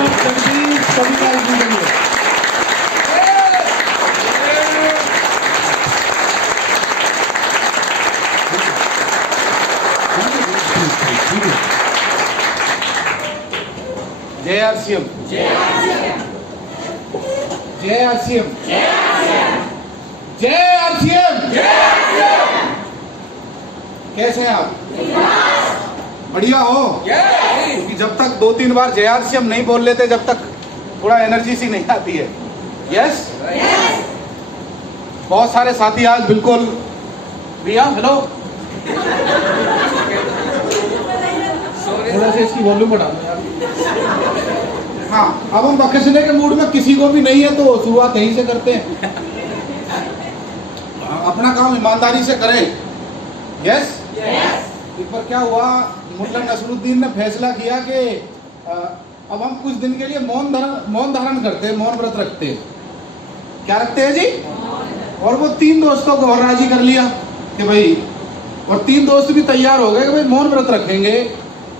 जय आरसीएम, जय आरसीएम, जय आरसीएम, जय आरसीएम, जय आरसीएम। कैसे हैं आप? बढ़िया हो? क्योंकि जब तक 2-3 बार जय आरसीएम नहीं बोल लेते, जब तक थोड़ा एनर्जी सी नहीं आती है। यस, बहुत सारे साथी आज बिल्कुल भैया हेलो, थोड़ा सा इसकी वॉल्यूम बढ़ा दो यार। हाँ, अब हम वैकेशनल के मूड में किसी को भी नहीं है तो शुरुआत यहीं से करते हैं। अपना काम ईमानदारी से करें। यस, एक बार क्या हुआ, मुल्ला नसरुद्दीन ने फैसला किया कि अब हम कुछ दिन के लिए मौन धारण करते हैं, मौन व्रत रखते हैं। क्या रखते हैं जी? और वो 3 दोस्तों को और राजी कर लिया कि भाई, और 3 दोस्त भी तैयार हो गए कि भाई मौन व्रत रखेंगे।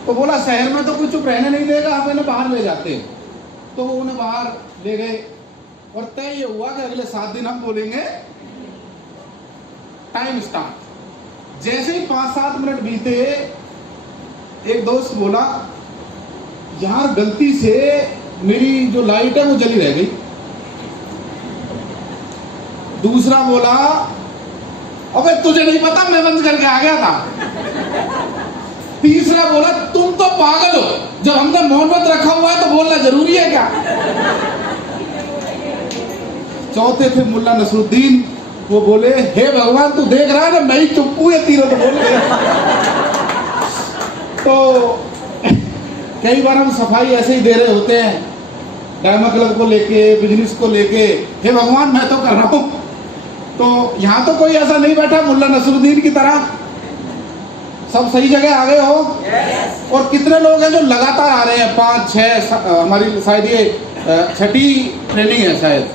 तो बोला शहर में तो कुछ चुप रहने नहीं देगा, हम इन्हें बाहर ले जाते हैं। तो वो उन्हें बाहर ले गए और तय ये हुआ कि अगले 7 दिन हम बोलेंगे टाइम स्टार्ट। जैसे ही 5-7 मिनट बीते, एक दोस्त बोला यार गलती से मेरी जो लाइट है वो जली रह गई। दूसरा बोला अबे तुझे नहीं पता मैं बंद करके आ गया था। तीसरा बोला तुम तो पागल हो, जब हमने मौन व्रत रखा हुआ है तो बोलना जरूरी है क्या? चौथे थे मुल्ला नसरुद्दीन, वो बोले हे भगवान तू देख रहा है ना मैं ही चुप हूं, ये तीनों तो बोल गए। तो कई बार हम सफाई ऐसे ही दे रहे होते हैं, डायमंड क्लब को लेके, बिजनेस को लेके, हे भगवान मैं तो कर रहा हूं। तो यहाँ तो कोई ऐसा नहीं बैठा मुल्ला नसरुद्दीन की तरह, सब सही जगह आ गए हो। और कितने लोग हैं जो लगातार आ रहे हैं? 5-6, हमारी शायद ये 6ठी ट्रेनिंग है, शायद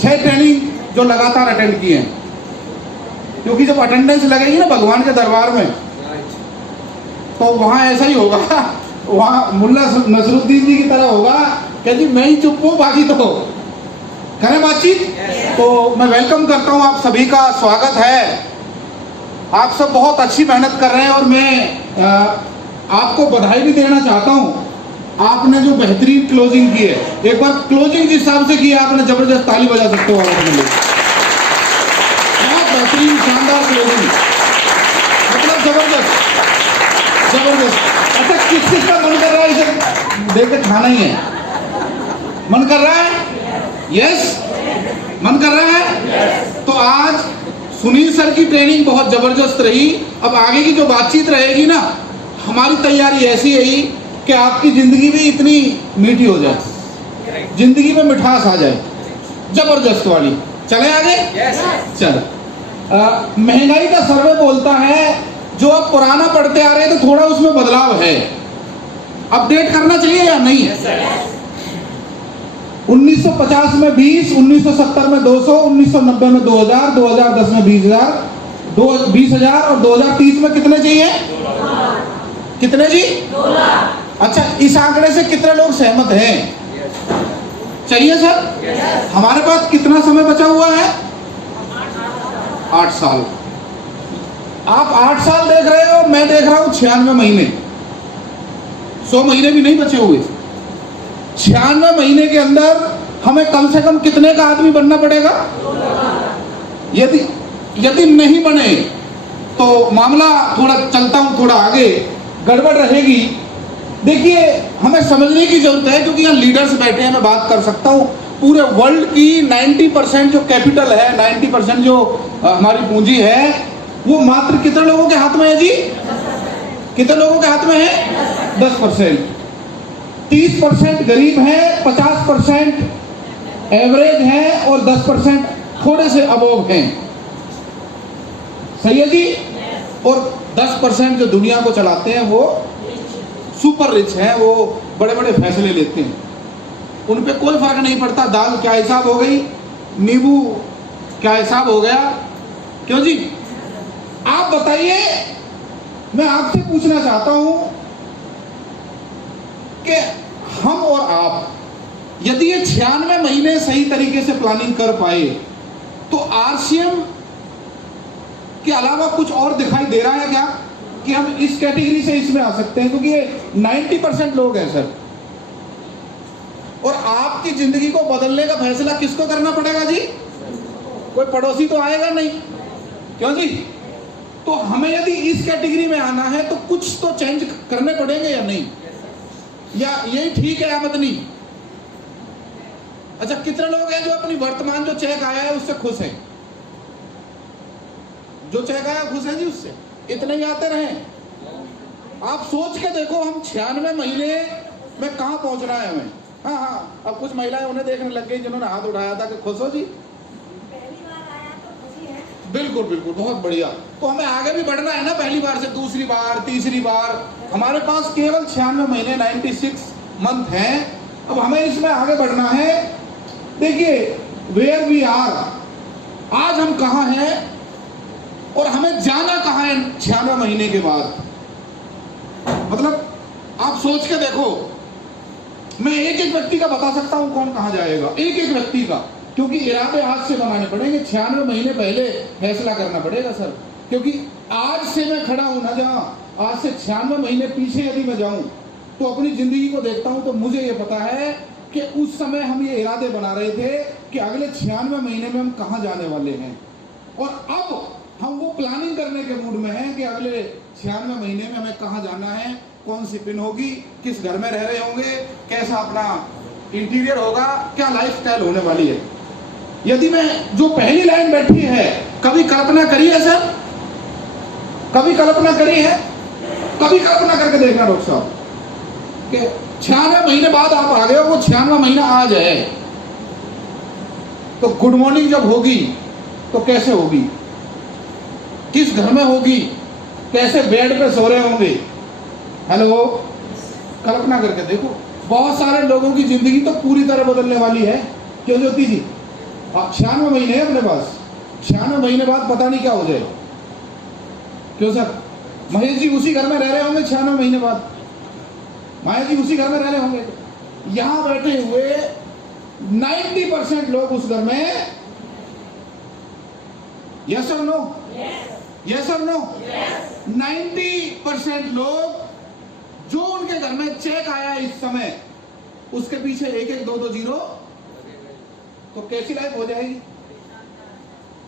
6 ट्रेनिंग जो लगातार अटेंड किए हैं। क्योंकि जब अटेंडेंस लगेगी ना भगवान के दरबार में, तो वहाँ ऐसा ही होगा, वहाँ मुल्ला नसरुद्दीन जी की तरह होगा कि जी मैं ही चुप हूँ, बाकी तो करें बातचीत। तो मैं वेलकम करता हूँ, आप सभी का स्वागत है। आप सब बहुत अच्छी मेहनत कर रहे हैं और मैं आपको बधाई भी देना चाहता हूं। आपने जो बेहतरीन क्लोजिंग की है, एक बार क्लोजिंग जिस हिसाब से की है आपने, जबरदस्त ताली बजा सकते हो आप अपने लिए। बहुत बेहतरीन शानदार क्लोजिंग, मतलब जबरदस्त जबरदस्त। अच्छा किस किस का मन कर रहा है इसे देख के खाना ही है? मन कर रहा है? यस, मन कर रहा है। तो आज सुनील सर की ट्रेनिंग बहुत जबरदस्त रही। अब आगे की जो बातचीत रहेगी ना, हमारी तैयारी ऐसी है कि आपकी जिंदगी भी इतनी मीठी हो जाए, जिंदगी में मिठास आ जाए, जबरदस्त वाली। चले आगे? चल। महंगाई का सर्वे बोलता है जो आप पुराना पढ़ते आ रहे हैं तो थोड़ा उसमें बदलाव है, अपडेट करना चाहिए या नहीं? 1950 में 20, 1970 में 200, 1990 में 2000, 2010 में 20,000 और 2030 में कितने चाहिए? कितने जी? 2 लाख। अच्छा, इस आंकड़े से कितने लोग सहमत हैं? चाहिए सर? हमारे पास कितना समय बचा हुआ है? 8 साल। आप 8 साल देख रहे हो, मैं देख रहा हूं 96 महीने। 100 महीने भी नहीं बचे हुए। 96 महीने के अंदर हमें कम से कम कितने का आदमी बनना पड़ेगा? यदि नहीं बने तो मामला थोड़ा, चलता हूं थोड़ा आगे, गड़बड़ रहेगी। देखिए हमें समझने की जरूरत है, क्योंकि यहाँ लीडर्स बैठे हैं, मैं बात कर सकता हूँ। पूरे वर्ल्ड की 90% जो कैपिटल है, 90% जो हमारी पूंजी है, वो मात्र कितने लोगों के हाथ में है जी? कितने लोगों के हाथ में है? 10%। 30% गरीब है, 50% एवरेज है और 10% थोड़े से अबोव हैं। सही है जी? और 10% जो दुनिया को चलाते हैं वो सुपर रिच हैं, वो बड़े बड़े फैसले लेते हैं, उन पे कोई फर्क नहीं पड़ता दाल क्या हिसाब हो गई, नींबू क्या हिसाब हो गया। क्यों जी? आप बताइए, मैं आपसे पूछना चाहता हूं कि हम और आप यदि ये 96 महीने सही तरीके से प्लानिंग कर पाए तो आरसीएम के अलावा कुछ और दिखाई दे रहा है क्या कि हम इस कैटेगरी से इसमें आ सकते हैं? क्योंकि ये 90% लोग हैं सर। और आपकी जिंदगी को बदलने का फैसला किसको करना पड़ेगा जी? कोई पड़ोसी तो आएगा नहीं, क्यों जी? तो हमें यदि इस कैटेगरी में आना है तो कुछ तो चेंज करने पड़ेंगे या नहीं, या यही ठीक है आमदनी? अच्छा, कितने लोग हैं जो अपनी वर्तमान जो चेक आया है उससे खुश हैं? जो चेक आया खुश है जी उससे? इतने ही आते रहे। आप सोच के देखो हम 96 महीने में कहां पहुंचना है हमें। हाँ, अब कुछ महिलाएं उन्हें देखने लग गई जिन्होंने हाथ उठाया था कि खुश हो जी। पहली बार आया तो खुशी है। बिल्कुल बिल्कुल, बहुत बढ़िया। तो हमें आगे भी बढ़ना है ना, पहली बार से दूसरी बार, तीसरी बार। हमारे पास केवल 96 महीने 96 मंथ हैं। अब हमें इसमें आगे बढ़ना है। देखिए, वेयर वी आर, आज हम कहां हैं और हमें जाना कहां है 96 महीने के बाद। मतलब आप सोच के देखो, मैं एक एक व्यक्ति का बता सकता हूं कौन कहां जाएगा, एक एक व्यक्ति का, क्योंकि इरादे आज से बनाने पड़ेंगे। 96 महीने पहले फैसला करना पड़ेगा सर, क्योंकि आज से मैं खड़ा हूं ना जहां, आज से 96 महीने पीछे यदि मैं जाऊं तो अपनी जिंदगी को देखता हूं तो मुझे ये पता है कि उस समय हम ये इरादे बना रहे थे कि अगले 96 महीने में हम कहां जाने वाले हैं। और अब हम वो प्लानिंग करने के मूड में हैं कि अगले 96 महीने में हमें कहां जाना है, कौन सी पिन होगी, किस घर में रह रहे होंगे, कैसा अपना इंटीरियर होगा, क्या लाइफस्टाइल होने वाली है। यदि मैं जो पहली लाइन बैठी है, कभी कल्पना करी है सर? कभी कल्पना करी है? कभी कल्पना करके देखना डॉक्टर साहब कि 96 महीने बाद आप आ गए हो, वो 96 महीना आज है, तो गुड मॉर्निंग जब होगी तो कैसे होगी, किस घर में होगी, कैसे बेड पे सो रहे होंगे। हेलो, कल्पना करके देखो। बहुत सारे लोगों की जिंदगी तो पूरी तरह बदलने वाली है। क्यों ज्योति जी? 96 महीने है अपने पास, 96 महीने बाद पता नहीं क्या हो जाए। क्यों सर? महेश जी उसी घर में रह रहे होंगे 96 महीने बाद, माया जी उसी घर में रह रहे होंगे। यहां बैठे हुए 90% लोग उस घर में, यस और नो? यस और नो? 90% लोग जो उनके घर में चेक आया इस समय, उसके पीछे 1-1, 2-2 जीरो, तो कैसी लाइफ हो जाएगी?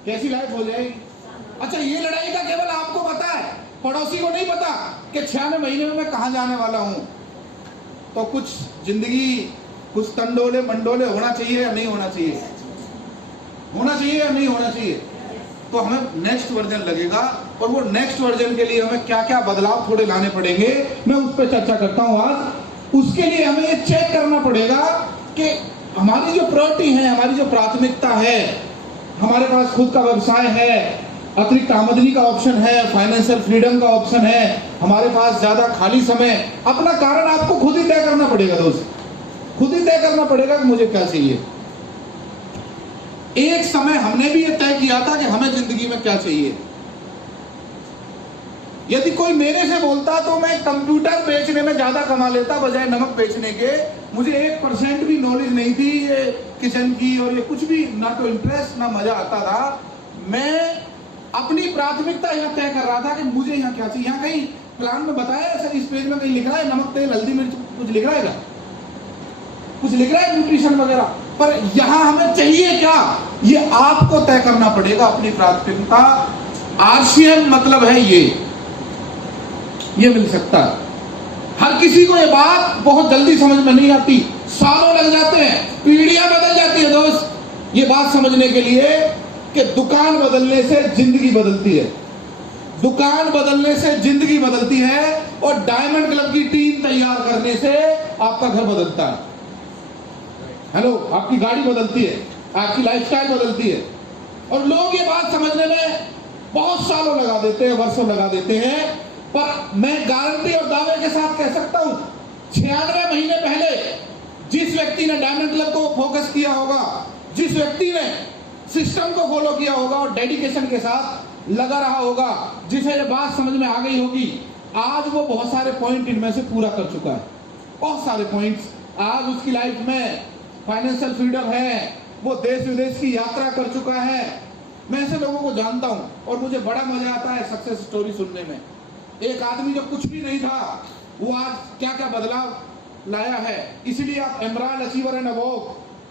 कैसी लाइफ हो जाएगी? अच्छा, ये लड़ाई का केवल आपको पता है, पड़ोसी को नहीं पता कि 96 महीने में मैं कहां जाने वाला हूं। तो कुछ जिंदगी, कुछ तंडोले मंडोले होना चाहिए या नहीं होना चाहिए? होना चाहिए या नहीं होना चाहिए? तो हमें नेक्स्ट वर्जन लगेगा, और वो नेक्स्ट वर्जन के लिए हमें क्या क्या बदलाव थोड़े लाने पड़ेंगे, मैं उस पर चर्चा करता हूं आज। उसके लिए हमें ये चेक करना पड़ेगा कि हमारी जो प्रायोरिटी है, हमारी जो प्राथमिकता है, हमारे पास खुद का व्यवसाय है, अतिरिक्त आमदनी का ऑप्शन है, फाइनेंशियल फ्रीडम का ऑप्शन है, हमारे पास ज्यादा खाली समय। अपना कारण आपको खुद ही तय करना पड़ेगा दोस्त, खुद ही तय करना पड़ेगा कि मुझे क्या चाहिए। एक समय हमने भी ये तय किया था कि हमें जिंदगी में क्या चाहिए। यदि कोई मेरे से बोलता तो मैं कंप्यूटर बेचने में ज्यादा कमा लेता बजाय नमक बेचने के। मुझे 1% भी नॉलेज नहीं थी ये किचन की, और ये कुछ भी, ना तो इंटरेस्ट ना मजा आता था। मैं अपनी प्राथमिकता यहाँ तय कर रहा था कि मुझे यहाँ क्या चाहिए। यहाँ कहीं प्लान में बताया सर, इस पेज में कहीं लिख रहा है नमक, तेल, हल्दी, मिर्च, कुछ लिख रहा है क्या? कुछ लिख रहा है न्यूट्रिशन वगैरह? पर यहां हमें चाहिए क्या, ये आपको तय करना पड़ेगा, अपनी प्राथमिकता। आरसीएम मतलब है ये मिल सकता है। हर किसी को ये बात बहुत जल्दी समझ में नहीं आती, सालों लग जाते हैं, पीढ़ियां बदल जाती है दोस्त, ये बात समझने के लिए कि दुकान बदलने से जिंदगी बदलती है, दुकान बदलने से जिंदगी बदलती है, और डायमंड क्लब की टीम तैयार करने से आपका घर बदलता है। हेलो, आपकी गाड़ी बदलती है, आपकी लाइफस्टाइल बदलती है। और लोग ये बात समझने में बहुत सालों लगा देते हैं, वर्षों लगा देते हैं। पर मैं गारंटी और दावे के साथ कह सकता हूं, 96 महीने पहले जिस व्यक्ति ने डायमंड क्लब को फोकस किया होगा, जिस व्यक्ति ने सिस्टम को फॉलो किया होगा और डेडिकेशन के साथ लगा रहा होगा, जिसे ये बात समझ में आ गई होगी, आज वो बहुत सारे पॉइंट इनमें से पूरा कर चुका है। बहुत सारे पॉइंट्स आज उसकी लाइफ में फाइनेंशियल फ्रीडम है, वो देश विदेश की यात्रा कर चुका है। मैं ऐसे लोगों को जानता हूं और मुझे बड़ा मजा आता है सक्सेस स्टोरी सुनने में। एक आदमी जो कुछ भी नहीं था वो आज क्या क्या बदलाव लाया है। इसलिए आप emerald achiever and above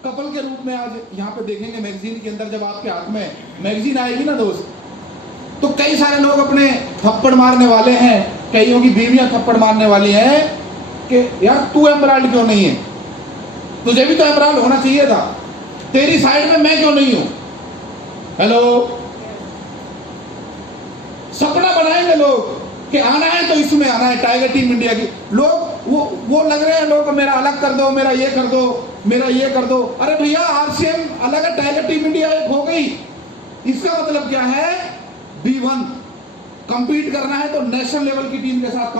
couple के रूप में आज यहाँ पे देखेंगे मैगजीन के अंदर। जब आपके हाथ में मैगजीन आएगी ना दोस्त, तो कई सारे लोग अपने थप्पड़ मारने वाले हैं, कईयों की बीवियां थप्पड़ मारने वाली हैं कि यार तू एमराल्ड क्यों नहीं है, तुझे भी तो एमराल्ड होना चाहिए था, तेरी साइड में मैं क्यों नहीं हूं। हेलो, सपना बनाएंगे लोग कि आना है तो इसमें आना है, टाइगर टीम इंडिया की। लोग वो लग रहे हैं लोग, मेरा अलग कर दो, मेरा ये कर दो, मेरा ये कर दो। अरे भैया आरसीएम अलग है, टाइगर टीम इंडिया एक हो गई। इसका मतलब क्या है, B1 कंपीट करना है तो नेशनल लेवल की टीम के साथ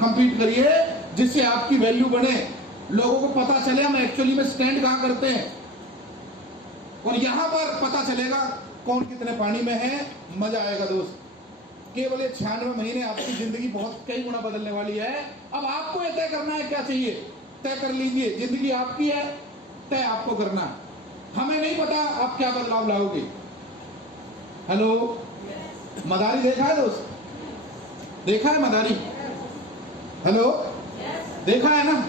कंपीट करिए, जिससे आपकी वैल्यू बढ़े, लोगों को पता चले हम एक्चुअली में स्टैंड कहां करते हैं। और यहां पर पता चलेगा कौन कितने पानी में है, मजा आएगा दोस्त। केवल ये 96 महीने आपकी जिंदगी बहुत कई गुना बदलने वाली है। अब आपको ये तय करना है क्या चाहिए, तय कर लीजिए। जिंदगी आपकी है, तय आपको करना है। हमें नहीं पता आप क्या बदलाव लाओगे। हेलो, मदारी देखा है दोस्त, देखा है मदारी? हेलो, देखा है ना?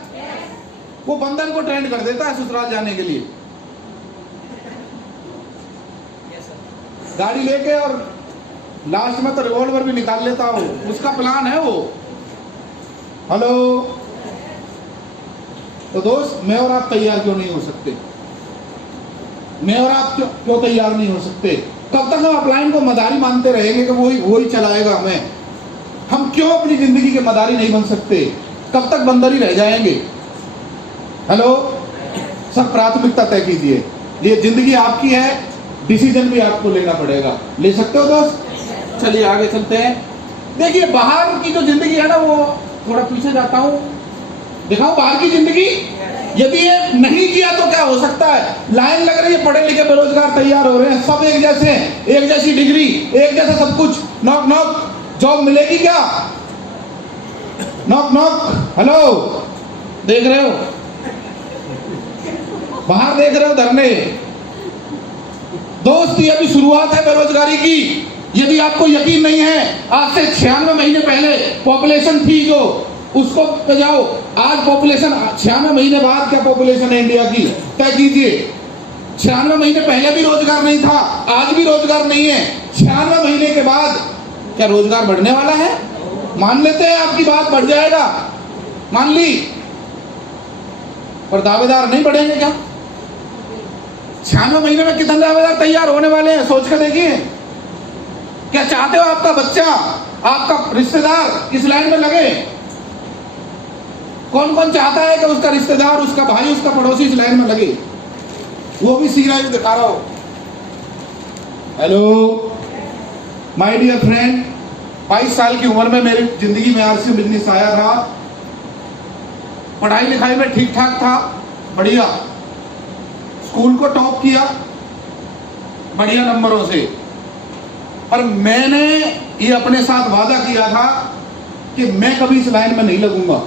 वो बंदर को ट्रेंड कर देता है ससुराल जाने के लिए, गाड़ी लेके, और लास्ट में तो रिवॉल्वर भी निकाल लेता हो, उसका प्लान है वो। हेलो, तो दोस्त मैं और आप तैयार क्यों नहीं हो सकते? मैं और आप क्यों तैयार नहीं हो सकते? कब तक हम अपलाइन को मदारी मानते रहेंगे कि वही चलाएगा हमें? हम क्यों अपनी जिंदगी के मदारी नहीं बन सकते? कब तक बंदर ही रह जाएंगे? हेलो, सब प्राथमिकता तय कीजिए। ये जिंदगी आपकी है, डिसीजन भी आपको लेना पड़ेगा। ले सकते हो दोस्त? चलिए आगे चलते हैं। देखिए बाहर की जो जिंदगी है ना, वो थोड़ा पीछे जाता हूं, दिखाओ बाहर की जिंदगी। यदि ये नहीं किया तो क्या हो सकता है? लाइन लग रही है, पढ़े लिखे बेरोजगार तैयार हो रहे हैं, सब एक जैसे, एक जैसी डिग्री, एक जैसा सब कुछ। नॉक नॉक, जॉब मिलेगी क्या? नॉक नॉक, हेलो, देख रहे हो बाहर, देख रहे हो धरने। दोस्त ये अभी शुरुआत है बेरोजगारी की। यदि आपको यकीन नहीं है, आज से 96 महीने पहले पॉपुलेशन थी जो, उसको पे जाओ। आज पॉपुलेशन 96 महीने बाद क्या पॉपुलेशन है इंडिया की, तय कीजिए। 96 महीने पहले भी रोजगार नहीं था, आज भी रोजगार नहीं है। 96 महीने के बाद क्या रोजगार बढ़ने वाला है? मान लेते हैं आपकी बात, बढ़ जाएगा, मान ली, पर दावेदार नहीं बढ़ेंगे क्या? 96 महीने में कितने दावेदार तैयार होने वाले हैं, सोच कर देखिए। क्या चाहते हो आपका बच्चा, आपका रिश्तेदार इस लाइन में लगे? कौन कौन चाहता है कि उसका रिश्तेदार, उसका भाई, उसका पड़ोसी इस लाइन में लगे? वो भी सीधा दिखा रहा हो। हेलो माय डियर फ्रेंड, 22 साल की उम्र में मेरी जिंदगी में आरसी बिजनेस आया था। पढ़ाई लिखाई में ठीक ठाक था, बढ़िया, स्कूल को टॉप किया बढ़िया नंबरों से। पर मैंने ये अपने साथ वादा किया था कि मैं कभी इस लाइन में नहीं लगूंगा,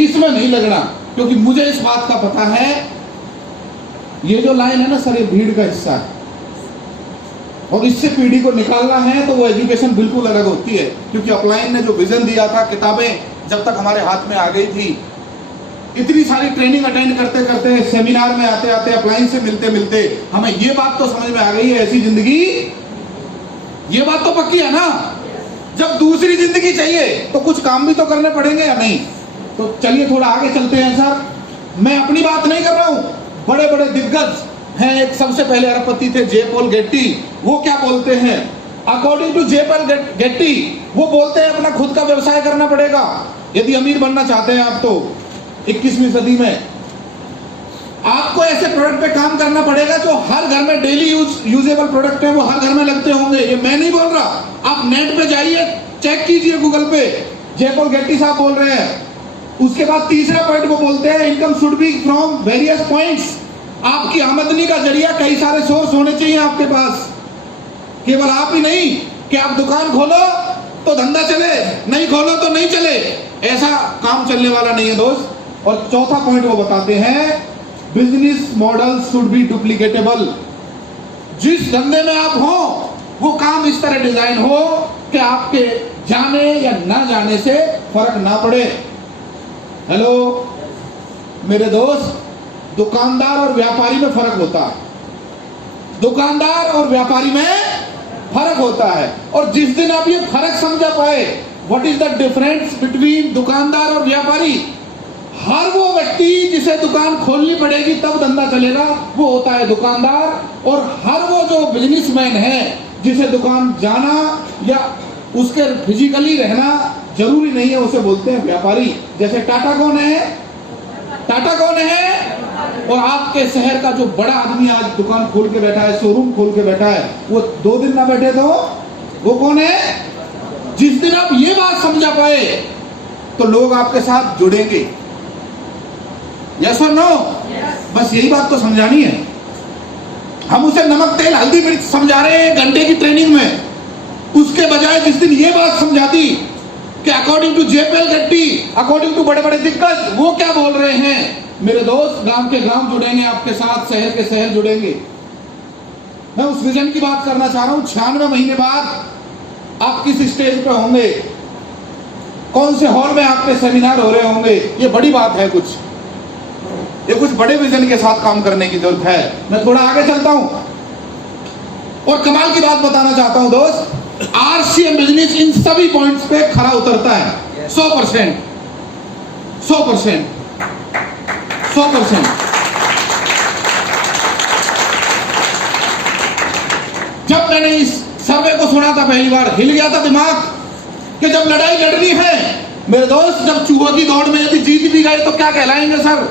इसमें नहीं लगना, क्योंकि मुझे इस बात का पता है ये जो लाइन है ना सर, ये भीड़ का हिस्सा है, और इससे पीढ़ी को निकालना है तो वो एजुकेशन बिल्कुल अलग होती है। क्योंकि अपलाइन ने जो विजन दिया था, किताबें जब तक हमारे हाथ में आ गई थी, इतनी सारी ट्रेनिंग अटेंड करते करते, सेमिनार में आते आते, अपलाइन से मिलते मिलते, हमें ये बात तो समझ में आ गई है, ऐसी जिंदगी, ये बात तो पक्की है ना। जब दूसरी जिंदगी चाहिए तो कुछ काम भी तो करने पड़ेंगे या नहीं? तो चलिए थोड़ा आगे चलते हैं सर। मैं अपनी बात नहीं कर रहा हूं, बड़े बड़े दिग्गज हैं। एक सबसे पहले अरबपति थे जे पॉल गेट्टी, वो क्या बोलते हैं? According to J Paul Getty, वो बोलते हैं अपना खुद का व्यवसाय करना पड़ेगा यदि अमीर बनना चाहते हैं आप। तो 21वीं सदी में आपको ऐसे प्रोडक्ट पे काम करना पड़ेगा जो हर घर में डेली यूजेबल प्रोडक्ट है, वो हर घर में लगते होंगे। ये मैं नहीं बोल रहा, आप नेट पे जाइए, चेक कीजिए गूगल पे, जे पॉल गेट्टी साहब बोल रहे हैं। उसके बाद तीसरा पॉइंट वो बोलते हैं, income should be from various points. आपकी आमदनी का जरिया कई सारे सोर्स होने चाहिए आपके पास, केवल आप ही नहीं कि आप दुकान खोलो तो धंधा चले, नहीं खोलो तो नहीं चले, ऐसा काम चलने वाला नहीं है दोस्त। और चौथा पॉइंट वो बताते हैं, बिजनेस मॉडल शुड बी डुप्लीकेटेबल। जिस धंधे में आप हो वो काम इस तरह डिजाइन हो कि आपके जाने या ना जाने से फर्क ना पड़े। हेलो मेरे दोस्त, दुकानदार और व्यापारी में फर्क होता है, दुकानदार और व्यापारी में फर्क होता है। और जिस दिन आप ये फर्क समझा पाए, what is the difference between दुकानदार और व्यापारी, हर वो व्यक्ति जिसे दुकान खोलनी पड़ेगी तब धंधा चलेगा वो होता है दुकानदार, और हर वो जो बिजनेसमैन है जिसे दुकान जाना या उसके फिजिकली रहना जरूरी नहीं है उसे बोलते हैं व्यापारी। जैसे टाटा कौन है? टाटा कौन है? और आपके शहर का जो बड़ा आदमी आज दुकान खोल के बैठा है, शोरूम खोल के बैठा है, वो 2 दिन ना बैठे तो वो कौन है? जिस दिन आप ये बात समझा पाए तो लोग आपके साथ जुड़ेंगे। यस और नो? बस यही बात तो समझानी है। हम उसे नमक तेल हल्दी मिर्च समझा रहे हैं 1 घंटे की ट्रेनिंग में, उसके बजाय जिस दिन ये बात समझा दी कि अकॉर्डिंग टू जेपीएल गट्टी, अकॉर्डिंग टू बड़े बड़े दिग्गज वो क्या बोल रहे हैं, मेरे दोस्त गांव के गांव जुड़ेंगे आपके साथ, शहर के शहर जुड़ेंगे। मैं उस विजन की बात करना चाह रहा हूं। 96 महीने बाद आप किस स्टेज पे होंगे, कौन से हॉल में आपके सेमिनार हो रहे होंगे, ये बड़ी बात है। ये कुछ बड़े विजन के साथ काम करने की जरूरत है। मैं थोड़ा आगे चलता हूं और कमाल की बात बताना चाहता हूं दोस्त, आरसीएम बिजनेस इन सभी पॉइंट्स पे खरा उतरता है 100%। जब मैंने इस सर्वे को सुना था पहली बार, हिल गया था दिमाग कि जब लड़ाई लड़नी है मेरे दोस्त, जब चूहों की दौड़ में यदि जीत भी गए तो क्या कहलाएंगे सर,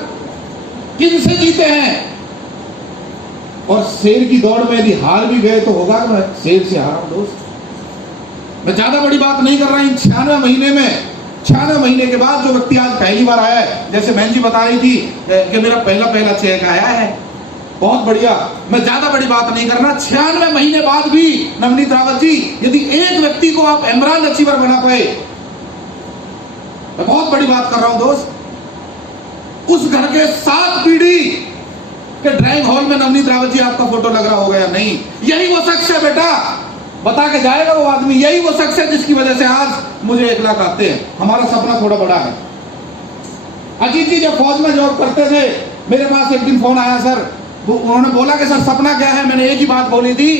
किन से जीते हैं? और शेर की दौड़ में यदि हार भी गए तो होगा कि मैं शेर से हारा हूं दोस्त। मैं ज्यादा बड़ी बात नहीं कर रहा। इन 96 महीने में, 96 महीने के बाद जो व्यक्ति आज पहली बार आया है, जैसे बहन जी बता रही थी कि मेरा पहला चेक आया है, बहुत बढ़िया। मैं ज्यादा बड़ी बात नहीं करना। 96 महीने बाद भी नवनीत रावत जी, यदि एक व्यक्ति को आप एमराल्ड अचीवर बना पाए, मैं बहुत बड़ी बात कर रहा हूं दोस्त। उस घर के 7 पीढ़ी के ड्राइंग हॉल में नवनीत रावत जी आपका फोटो लग रहा होगा या नहीं, यही वो शख्स है बेटा, बता के जाएगा वो आदमी। यही वो शख्स है जिसकी वजह से आज मुझे 1 लाख आते हैं। हमारा सपना थोड़ा बड़ा है। अजीत जी जब फौज में जॉब करते थे, मेरे पास एक दिन फोन आया सर, उन्होंने बोला कि सर सपना क्या है। मैंने एक ही बात बोली थी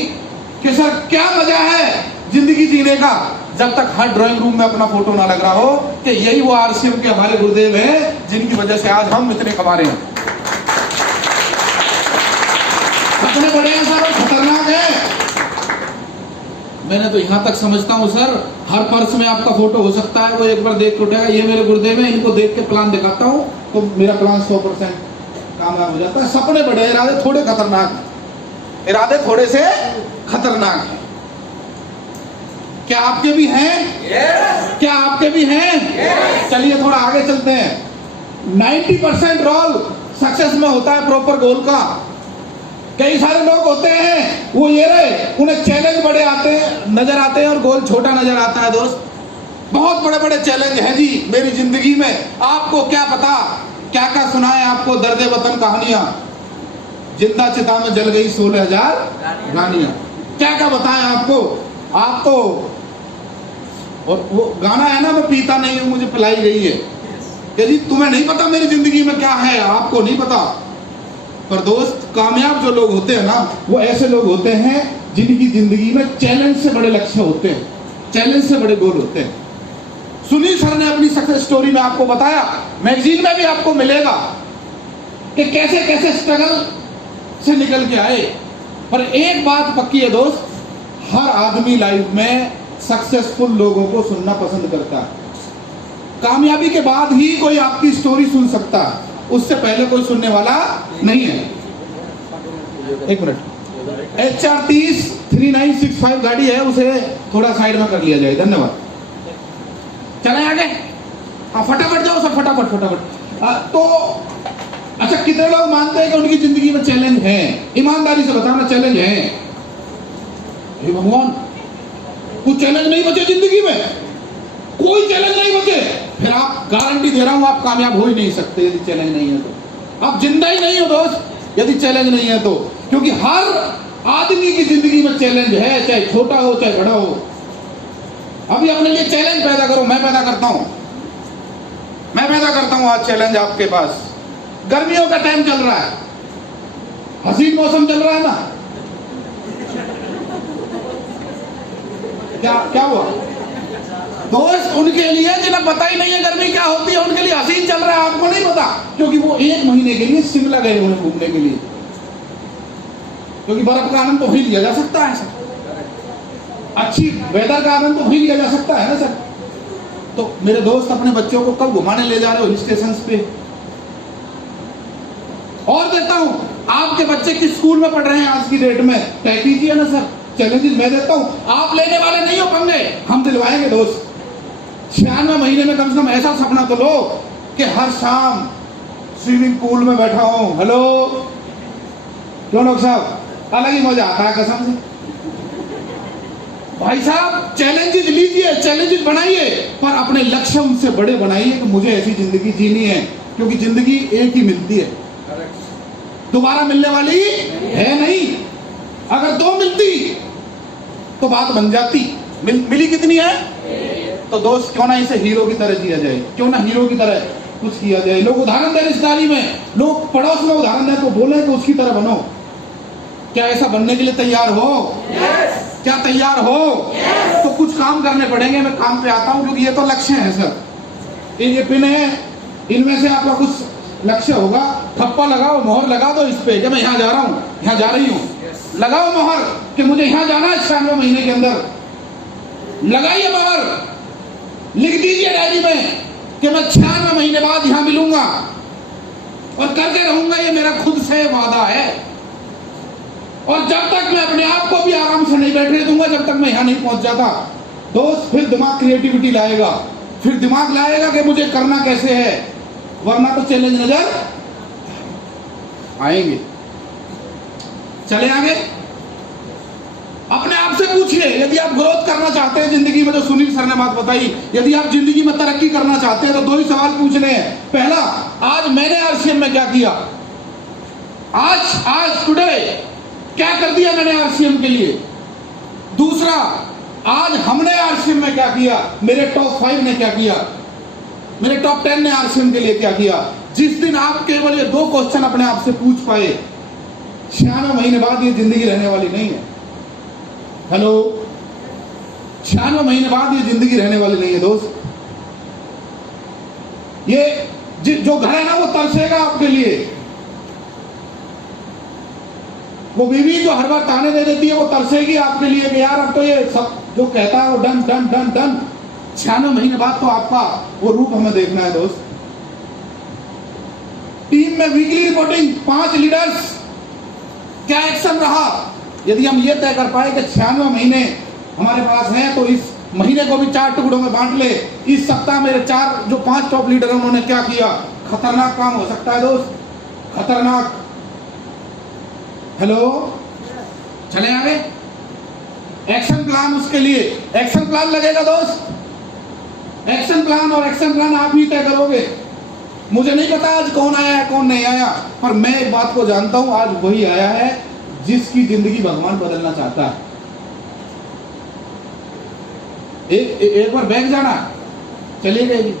कि सर क्या मजा है जिंदगी जीने का जब तक हर ड्राइंग रूम में अपना फोटो ना लग रहा हो, कि यही वो आरसीएम के हमारे गुरुदेव हैं जिनकी वजह से आज हम इतने कमा रहे हैं। सपने बड़े हैं सर और खतरनाक है। मैंने तो यहां तक समझता हूं सर, हर पर्स में आपका फोटो हो सकता है, वो एक बार देख के उठाएगा, ये मेरे गुरुदेव हैं, इनको देख के प्लान दिखाता हूं तो मेरा प्लान 100% कामयाब हो जाता है। सपने बड़े, इरादे थोड़े खतरनाक हैं, इरादे थोड़े से खतरनाक हैं। क्या आपके भी हैं? yes. क्या आपके भी हैं? yes. चलिए थोड़ा आगे चलते हैं। 90% रोल सक्सेस में होता है प्रॉपर गोल का। कई सारे लोग होते हैं वो ये रहे, उन्हें चैलेंज बड़े आते हैं, नजर आते हैं और गोल छोटा नजर आता है दोस्त। बहुत बड़े बड़े चैलेंज हैं जी मेरी जिंदगी में, आपको क्या पता क्या क्या सुनाए आपको दर्द वतन कहानियां। जिंदा चिता में जल गई 16,000 रानियां, क्या क्या बताएं आपको। आप तो, और वो गाना है ना, मैं पीता नहीं हूं मुझे पिलाई गई है, कि जी तुम्हें नहीं पता मेरी जिंदगी में क्या है, आपको नहीं पता। पर दोस्त कामयाब जो लोग होते हैं ना, वो ऐसे लोग होते हैं जिनकी जिंदगी में चैलेंज से बड़े लक्ष्य होते हैं, चैलेंज से बड़े गोल होते हैं। सुनील सर ने अपनी सक्सेस स्टोरी में आपको बताया, मैगजीन में भी आपको मिलेगा कि कैसे कैसे स्ट्रगल से निकल के आए। पर एक बात पक्की है दोस्त, हर आदमी लाइफ में सक्सेसफुल लोगों को सुनना पसंद करता है। कामयाबी के बाद ही कोई आपकी स्टोरी सुन सकता है, उससे पहले कोई सुनने वाला नहीं है। एक मिनट, HR30 3965 गाड़ी है, उसे थोड़ा साइड में कर लिया जाए, धन्यवाद। चले आगे, फटाफट जाओ सब, फटाफट। तो अच्छा, कितने लोग मानते हैं कि उनकी जिंदगी में चैलेंज है? ईमानदारी से बताना, चैलेंज है? हे भगवान, कुछ चैलेंज नहीं बचे जिंदगी में, कोई चैलेंज नहीं बचे। फिर आप गारंटी दे रहा हूं आप कामयाब हो ही नहीं सकते यदि चैलेंज नहीं है तो। आप जिंदा ही नहीं हो दोस्त यदि चैलेंज नहीं है तो, क्योंकि हर आदमी की जिंदगी में चैलेंज है, चाहे छोटा हो चाहे बड़ा हो। अभी अपने लिए चैलेंज पैदा करो। मैं पैदा करता हूं आज चैलेंज आपके पास। गर्मियों का टाइम चल रहा है, हसीन मौसम चल रहा है ना। क्या हुआ दोस्त? उनके लिए जिन्हें पता ही नहीं है गर्मी क्या होती है, उनके लिए हसीन चल रहा है, आपको नहीं पता, क्योंकि वो 1 महीने के लिए शिमला गए हुए घूमने के लिए, क्योंकि बर्फ का आनंद तो वही लिया जा सकता है सर, अच्छी वेदर का आनंद तो वही लिया जा सकता है ना सर। तो मेरे दोस्त अपने बच्चों को कब घुमाने ले जा रहे हो हिल स्टेशन पे? और देता हूं, आपके बच्चे किस स्कूल में पढ़ रहे हैं आज की डेट में, तय कीजिए ना सर। चैलेंजेस मैं देता हूं, आप लेने वाले नहीं हो पंगे, हम दिलवाएंगे दोस्त। 96 महीने में कम से कम ऐसा सपना तो लो कि हर शाम स्विमिंग पूल में बैठा हूं। हेलो, क्यों डॉक्टर साहब? अलग ही मजा आता है कसम से भाई साहब। चैलेंजेस लीजिए, चैलेंजेस बनाइए, पर अपने लक्ष्य उनसे बड़े बनाइए कि मुझे ऐसी जिंदगी जीनी है, क्योंकि जिंदगी एक ही मिलती है, दोबारा मिलने वाली है नहीं। अगर 2 मिलती तो बात बन जाती। मिली कितनी है? तो दोस्त क्यों ना इसे हीरो की तरह जिया जाए, क्यों ना हीरो की तरह कुछ किया जाए। लोग उदाहरण दे रिश्तेदारी में, लोग पड़ोस में उदाहरण दे तो बोले कि उसकी तरह बनो। क्या ऐसा बनने के लिए तैयार हो? क्या तैयार हो? तो कुछ काम करने पड़ेंगे। मैं काम पे आता हूं क्योंकि ये तो लक्ष्य है सर। ये पिन है, इनमें से आपका कुछ लक्ष्य होगा। ठप्पा लगाओ, मोहर लगा दो इस पे कि मैं यहाँ जा रहा हूँ, यहाँ जा रही हूँ। लगाओ मोहर कि मुझे यहाँ जाना है 96 महीने के अंदर। लगाइए मोहर, लिख दीजिए डायरी में कि मैं 96 महीने बाद यहाँ मिलूंगा और करके रहूंगा। ये मेरा खुद से वादा है। और जब तक मैं अपने आप को भी आराम से नहीं बैठने दूंगा, जब तक मैं यहाँ नहीं पहुंच जाता दोस्त, फिर दिमाग क्रिएटिविटी लाएगा, फिर दिमाग लाएगा कि मुझे करना कैसे है, वरना तो चैलेंज नजर आएंगे। चले आगे, अपने आप से पूछिए, यदि आप ग्रोथ करना चाहते हैं जिंदगी में, जो सुनील सर ने बात बताई, यदि आप जिंदगी में तरक्की करना चाहते हैं तो 2 ही सवाल पूछने हैं। पहला, आज मैंने आरसीएम में क्या किया? आज टुडे क्या कर दिया मैंने आरसीएम के लिए? दूसरा, आज हमने आरसीएम में क्या किया? मेरे टॉप 5 ने क्या किया? मेरे टॉप 10 ने आरसीएम के लिए क्या किया? जिस दिन आप केवल ये 2 क्वेश्चन अपने आप से पूछ पाए, 96 महीने बाद ये जिंदगी रहने वाली नहीं है। हेलो, 96 महीने बाद ये जिंदगी रहने वाली नहीं है दोस्त। ये जो घर है ना, वो तरसेगा आपके लिए। वो बीवी जो हर बार ताने दे देती है, वो तरसेगी आपके लिए कि यार अब तो ये सब जो कहता है वो डन डन डन डन। 96 महीने बाद तो आपका वो रूप हमें देखना है दोस्त। टीम में वीकली रिपोर्टिंग, 5 लीडर्स, क्या एक्शन रहा? यदि हम ये तय कर पाए कि 96 महीने हमारे पास हैं, तो इस महीने को भी 4 टुकड़ों में बांट ले। इस सप्ताह मेरे 5 टॉप लीडर हैं, उन्होंने क्या किया? खतरनाक काम हो सकता है दोस्त, खतरनाक। हेलो, चले आगे। एक्शन प्लान, उसके लिए एक्शन प्लान लगेगा दोस्त। एक्शन प्लान, और एक्शन प्लान आप ही तय करोगे। मुझे नहीं पता आज कौन आया है कौन नहीं आया, पर मैं एक बात को जानता हूं, आज वही आया है जिसकी जिंदगी भगवान बदलना चाहता है। एक बार बैठ जाना, चलिए गए।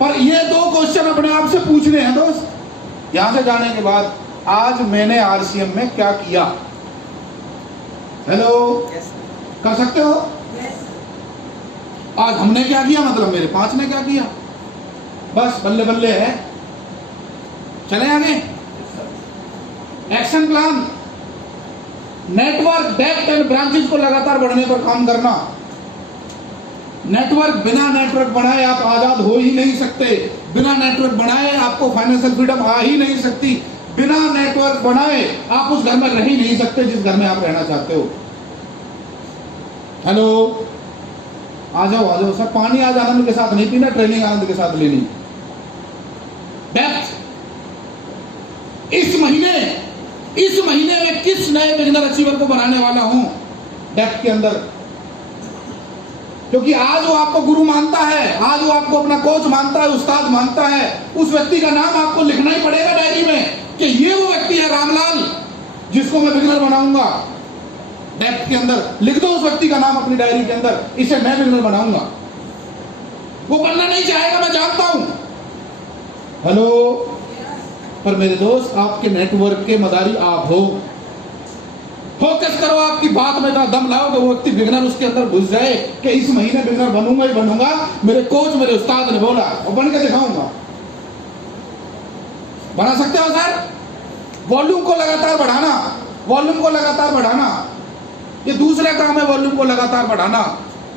पर ये 2 क्वेश्चन अपने आप से पूछने हैं दोस्त। यहां से जाने के बाद, आज मैंने आरसीएम में क्या किया? हेलो, कर सकते हो? आज हमने क्या किया, मतलब मेरे 5 ने क्या किया? बस बल्ले बल्ले है। चले आगे। Action plan, network depth and branches को लगातार बढ़ने पर काम करना। नेटवर्क, बिना नेटवर्क बनाए आप आजाद हो ही नहीं सकते। बिना नेटवर्क बनाए आपको फाइनेंशियल फ्रीडम आ ही नहीं सकती। बिना नेटवर्क बनाए आप उस घर में रह ही नहीं सकते जिस घर में आप रहना चाहते हो। हेलो, आ जाओ सर। पानी आज आनंद के साथ नहीं पीना, ट्रेनिंग आनंद के साथ लेनी। डेप्थ, इस महीने में किस नए बिगिनर अचीवर को बनाने वाला हूं? डेप्थ के अंदर क्योंकि आज वो आपको गुरु मानता है, आज वो आपको अपना कोच मानता है, उस्ताद मानता है, उस व्यक्ति का नाम आपको लिखना ही पड़ेगा डायरी में कि ये वो व्यक्ति है रामलाल जिसको मैं बिगनर बनाऊंगा। डेप्थ के अंदर लिख दो उस व्यक्ति का नाम अपनी डायरी के अंदर, इसे मैं बिगनर बनाऊंगा। वो बनना नहीं चाहेगा, मैं जानता हूं। हेलो, पर मेरे दोस्त आपके नेटवर्क के मदारी आप हो। फोकस करो, आपकी बात में इतना दम लाओ कि वो व्यक्ति बिगनर उसके अंदर घुस जाए कि इस महीने बिगनर बनूंगा ही बनूंगा, मेरे कोच मेरे उस्ताद ने बोला और बन के दिखाऊंगा। बना सकते हो सर? वॉल्यूम को लगातार बढ़ाना, वॉल्यूम को लगातार बढ़ाना, ये दूसरा काम है, वॉल्यूम को लगातार बढ़ाना।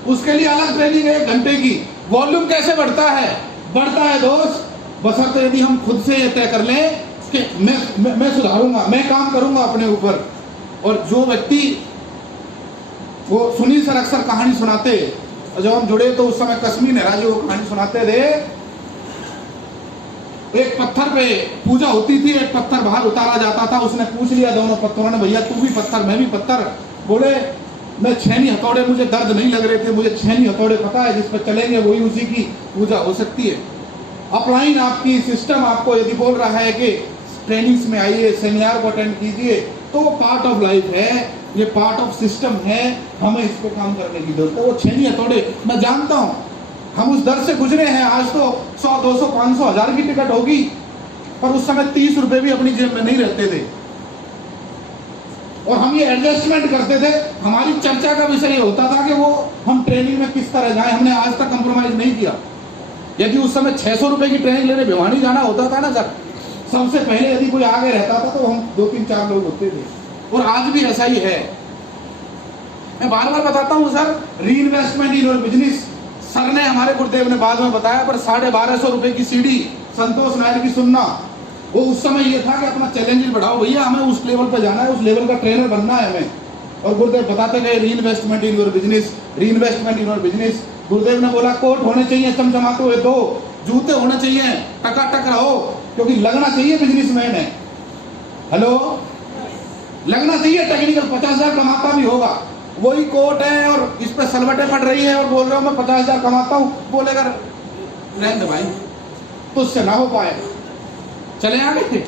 उसके लिए अलग ट्रेनिंग है 1 घंटे की। वॉल्यूम कैसे बढ़ता है? बढ़ता है दोस्त बशर्ते यदि हम खुद से ये तय कर लें कि मैं सुधारूंगा, मैं काम करूंगा अपने ऊपर। और जो व्यक्ति, वो सुनील सर अक्सर कहानी सुनाते, जब हम जुड़े तो उस समय कश्मीर नेहरा जी वो कहानी सुनाते थे। एक पत्थर पे पूजा होती थी, एक पत्थर बाहर उतारा जाता था। उसने पूछ लिया दोनों पत्थरों ने, भैया तू भी पत्थर मैं भी पत्थर। बोले मैं छेनी हथौड़े, मुझे दर्द नहीं लग रहे थे, मुझे छेनी हथौड़े पता है, जिस पर चलेंगे वही उसी की पूजा हो सकती है। अपलाइन आपकी सिस्टम आपको यदि बोल रहा है कि ट्रेनिंग्स में आइए, सेमिनार को अटेंड कीजिए, तो वो पार्ट ऑफ लाइफ है, ये पार्ट ऑफ सिस्टम है, हमें इस पे काम करने की जरूरत है। वो छेनी हथौड़े मैं जानता हूँ, हम उस दर से गुजरे हैं। आज तो 100, 200, 500, 1000 की टिकट होगी, पर उस समय 30 रुपए भी अपनी जेब में नहीं रहते थे और हम ये एडजस्टमेंट करते थे। हमारी चर्चा का विषय होता था कि वो हम ट्रेनिंग में किस तरह जाए। हमने आज तक कंप्रोमाइज नहीं किया। यदि उस समय 600 रुपए की ट्रेनिंग लेने भिवानी जाना होता था ना सर, सबसे पहले यदि कोई आगे रहता था तो हम 2, 3, 4 लोग होते थे। और आज भी ऐसा ही है। मैं बार बार बताता हूँ सर, री investment in your business, sir ने हमारे गुरुदेव ने बाद में बताया, पर 1250 रुपए की सीढ़ी संतोष नायर की सुनना, वो उस समय ये था कि अपना चैलेंज बढ़ाओ भैया, हमें उस लेवल पे जाना है, उस लेवल का ट्रेनर बनना है हमें। और गुरुदेव बताते गए री इन्वेस्टमेंट इन योर बिजनेस, री इन्वेस्टमेंट इन योर बिजनेस। गुरुदेव ने बोला कोट होने चाहिए चमचमाते हुए 2, जूते होने चाहिए टकाटक रहो, क्योंकि लगना चाहिए बिजनेसमैन है। हेलो, लगना चाहिए टेक्निकल, 50,000 कमाता भी होगा। वही कोट है और इस पे सलवटें पड़ रही है और बोल रहे हो मैं 50,000 कमाता हूँ, बोलेगा रहने दे भाई, तो उससे ना हो पाए। चले आगे।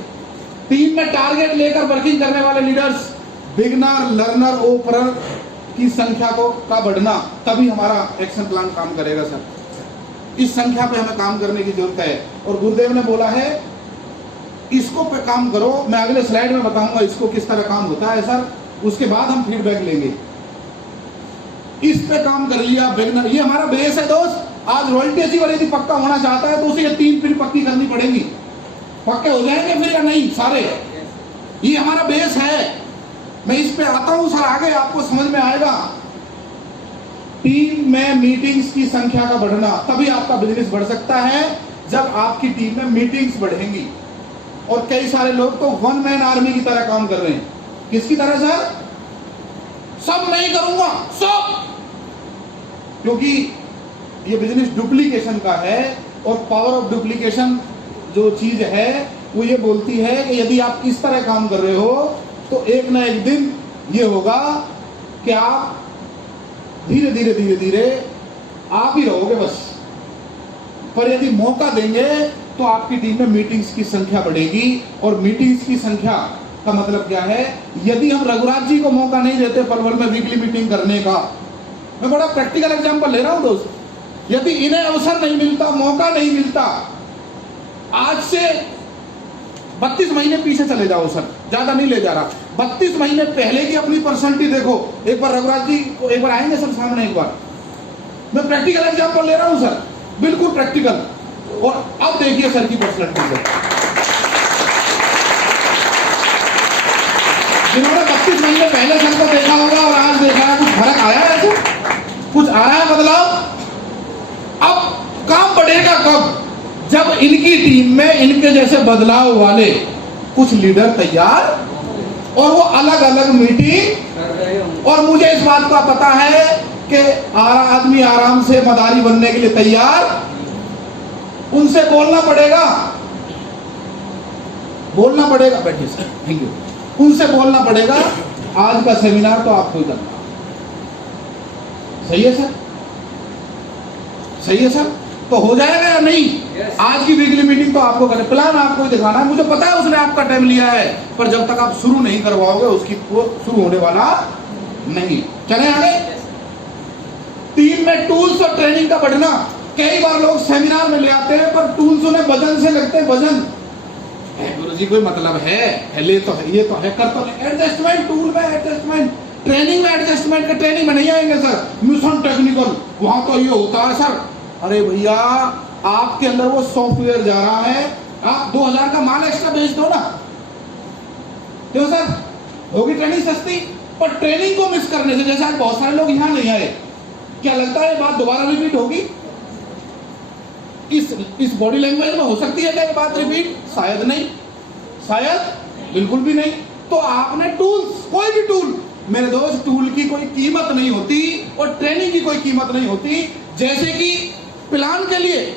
टीम में टारगेट लेकर वर्किंग करने वाले लीडर्स, बिगनर, लर्नर, ओपनर की संख्या का बढ़ना, तभी हमारा एक्शन प्लान काम करेगा सर। इस संख्या पे हमें काम करने की जरूरत है। और गुरुदेव ने बोला है इसको पे काम करो। मैं अगले स्लाइड में बताऊंगा इसको किस तरह काम होता है सर, उसके बाद हम फीडबैक लेंगे। इस पे काम कर लिया बिगनर, ये हमारा बेस है दोस्त। आज रॉयल्टी अचीवर यदि पक्का होना चाहता है तो उसे ये 3 फिर पक्की करनी पड़ेगी। पक्के हो जाएंगे फिर या नहीं सारे, ये हमारा बेस है। मैं इस पे आता हूं सर, आगे आपको समझ में आएगा। टीम में मीटिंग्स की संख्या का बढ़ना, तभी आपका बिजनेस बढ़ सकता है जब आपकी टीम में मीटिंग्स बढ़ेंगी। और कई सारे लोग तो 1 मैन आर्मी की तरह काम कर रहे हैं। किसकी तरह सर? सब नहीं करूंगा सब, क्योंकि ये बिजनेस डुप्लीकेशन का है। और पावर ऑफ डुप्लीकेशन जो चीज है वो ये बोलती है कि यदि आप इस तरह काम कर रहे हो तो एक ना एक दिन ये होगा कि आप धीरे धीरे धीरे धीरे आप ही रहोगे बस। पर यदि मौका देंगे तो आपकी टीम में मीटिंग्स की संख्या बढ़ेगी। और मीटिंग्स की संख्या का मतलब क्या है? यदि हम रघुराज जी को मौका नहीं देते पलवल में वीकली मीटिंग करने का, मैं बड़ा प्रैक्टिकल एग्जांपल ले रहा हूं दोस्त, यदि इन्हें अवसर नहीं मिलता, मौका नहीं मिलता, आज से 32 महीने पीछे चले जाओ सर, ज्यादा नहीं ले जा रहा, 32 महीने पहले की अपनी पर्सनैलिटी देखो। एक बार रघुराज जी को एक बार आएंगे सर सामने, एक बार मैं प्रैक्टिकल एग्जांपल ले रहा हूं सर, बिल्कुल प्रैक्टिकल। और अब देखिए सर की पर्सनैलिटी से, जिन्होंने 32 महीने पहले सर को देखा होगा और आज देखा है, कुछ फर्क आया है सर? कुछ आया है बदलाव? अब काम बढ़ेगा कब? जब इनकी टीम में इनके जैसे बदलाव वाले कुछ लीडर तैयार और वो अलग अलग मीटिंग। और मुझे इस बात का पता है कि आदमी आराम से मदारी बनने के लिए तैयार, उनसे बोलना पड़ेगा, बोलना पड़ेगा। बैठिए सर, थैंक यू। उनसे बोलना पड़ेगा आज का सेमिनार तो आपको ही करना, सही है सर? सही है सर, तो हो जाएगा या नहीं? आज की वीकली मीटिंग तो आपको करना, प्लान आपको ही दिखाना है। मुझे पता है उसने आपका टाइम लिया है, पर जब तक आप शुरू नहीं करवाओगे उसकी वो शुरू होने वाला नहीं। चले आगे। 3 में टूल्स और ट्रेनिंग का बढ़ना। कई बार लोग सेमिनार में ले आते हैं पर टूल्स उन्हें वजन से लगते हैं। वजन गुरुजी कोई मतलब है, ले तो है, ये तो है, कर तो नहीं। एडजस्टमेंट, टूल में एडजस्टमेंट, ट्रेनिंग में एडजस्टमेंट। का ट्रेनिंग में नहीं आएंगे सर, मिशन टेक्निकल वहां तो ये होता है सर। अरे भैया आपके अंदर वो सॉफ्टवेयर जा रहा है, आप 2000 का माल एक्स्ट्रा बेच दो ना, क्यों सर? होगी ट्रेनिंग सस्ती। पर ट्रेनिंग को मिस करने से, जैसे आज बहुत सारे लोग यहाँ नहीं आए, क्या लगता है बात दोबारा रिपीट होगी? इस बॉडी लैंग्वेज में हो सकती है क्या ये बात रिपीट? शायद नहीं, शायद बिल्कुल भी नहीं। तो आपने टूल्स, कोई भी टूल मेरे दोस्त, टूल की कोई कीमत नहीं होती और ट्रेनिंग की कोई कीमत नहीं होती। जैसे कि प्लान के लिए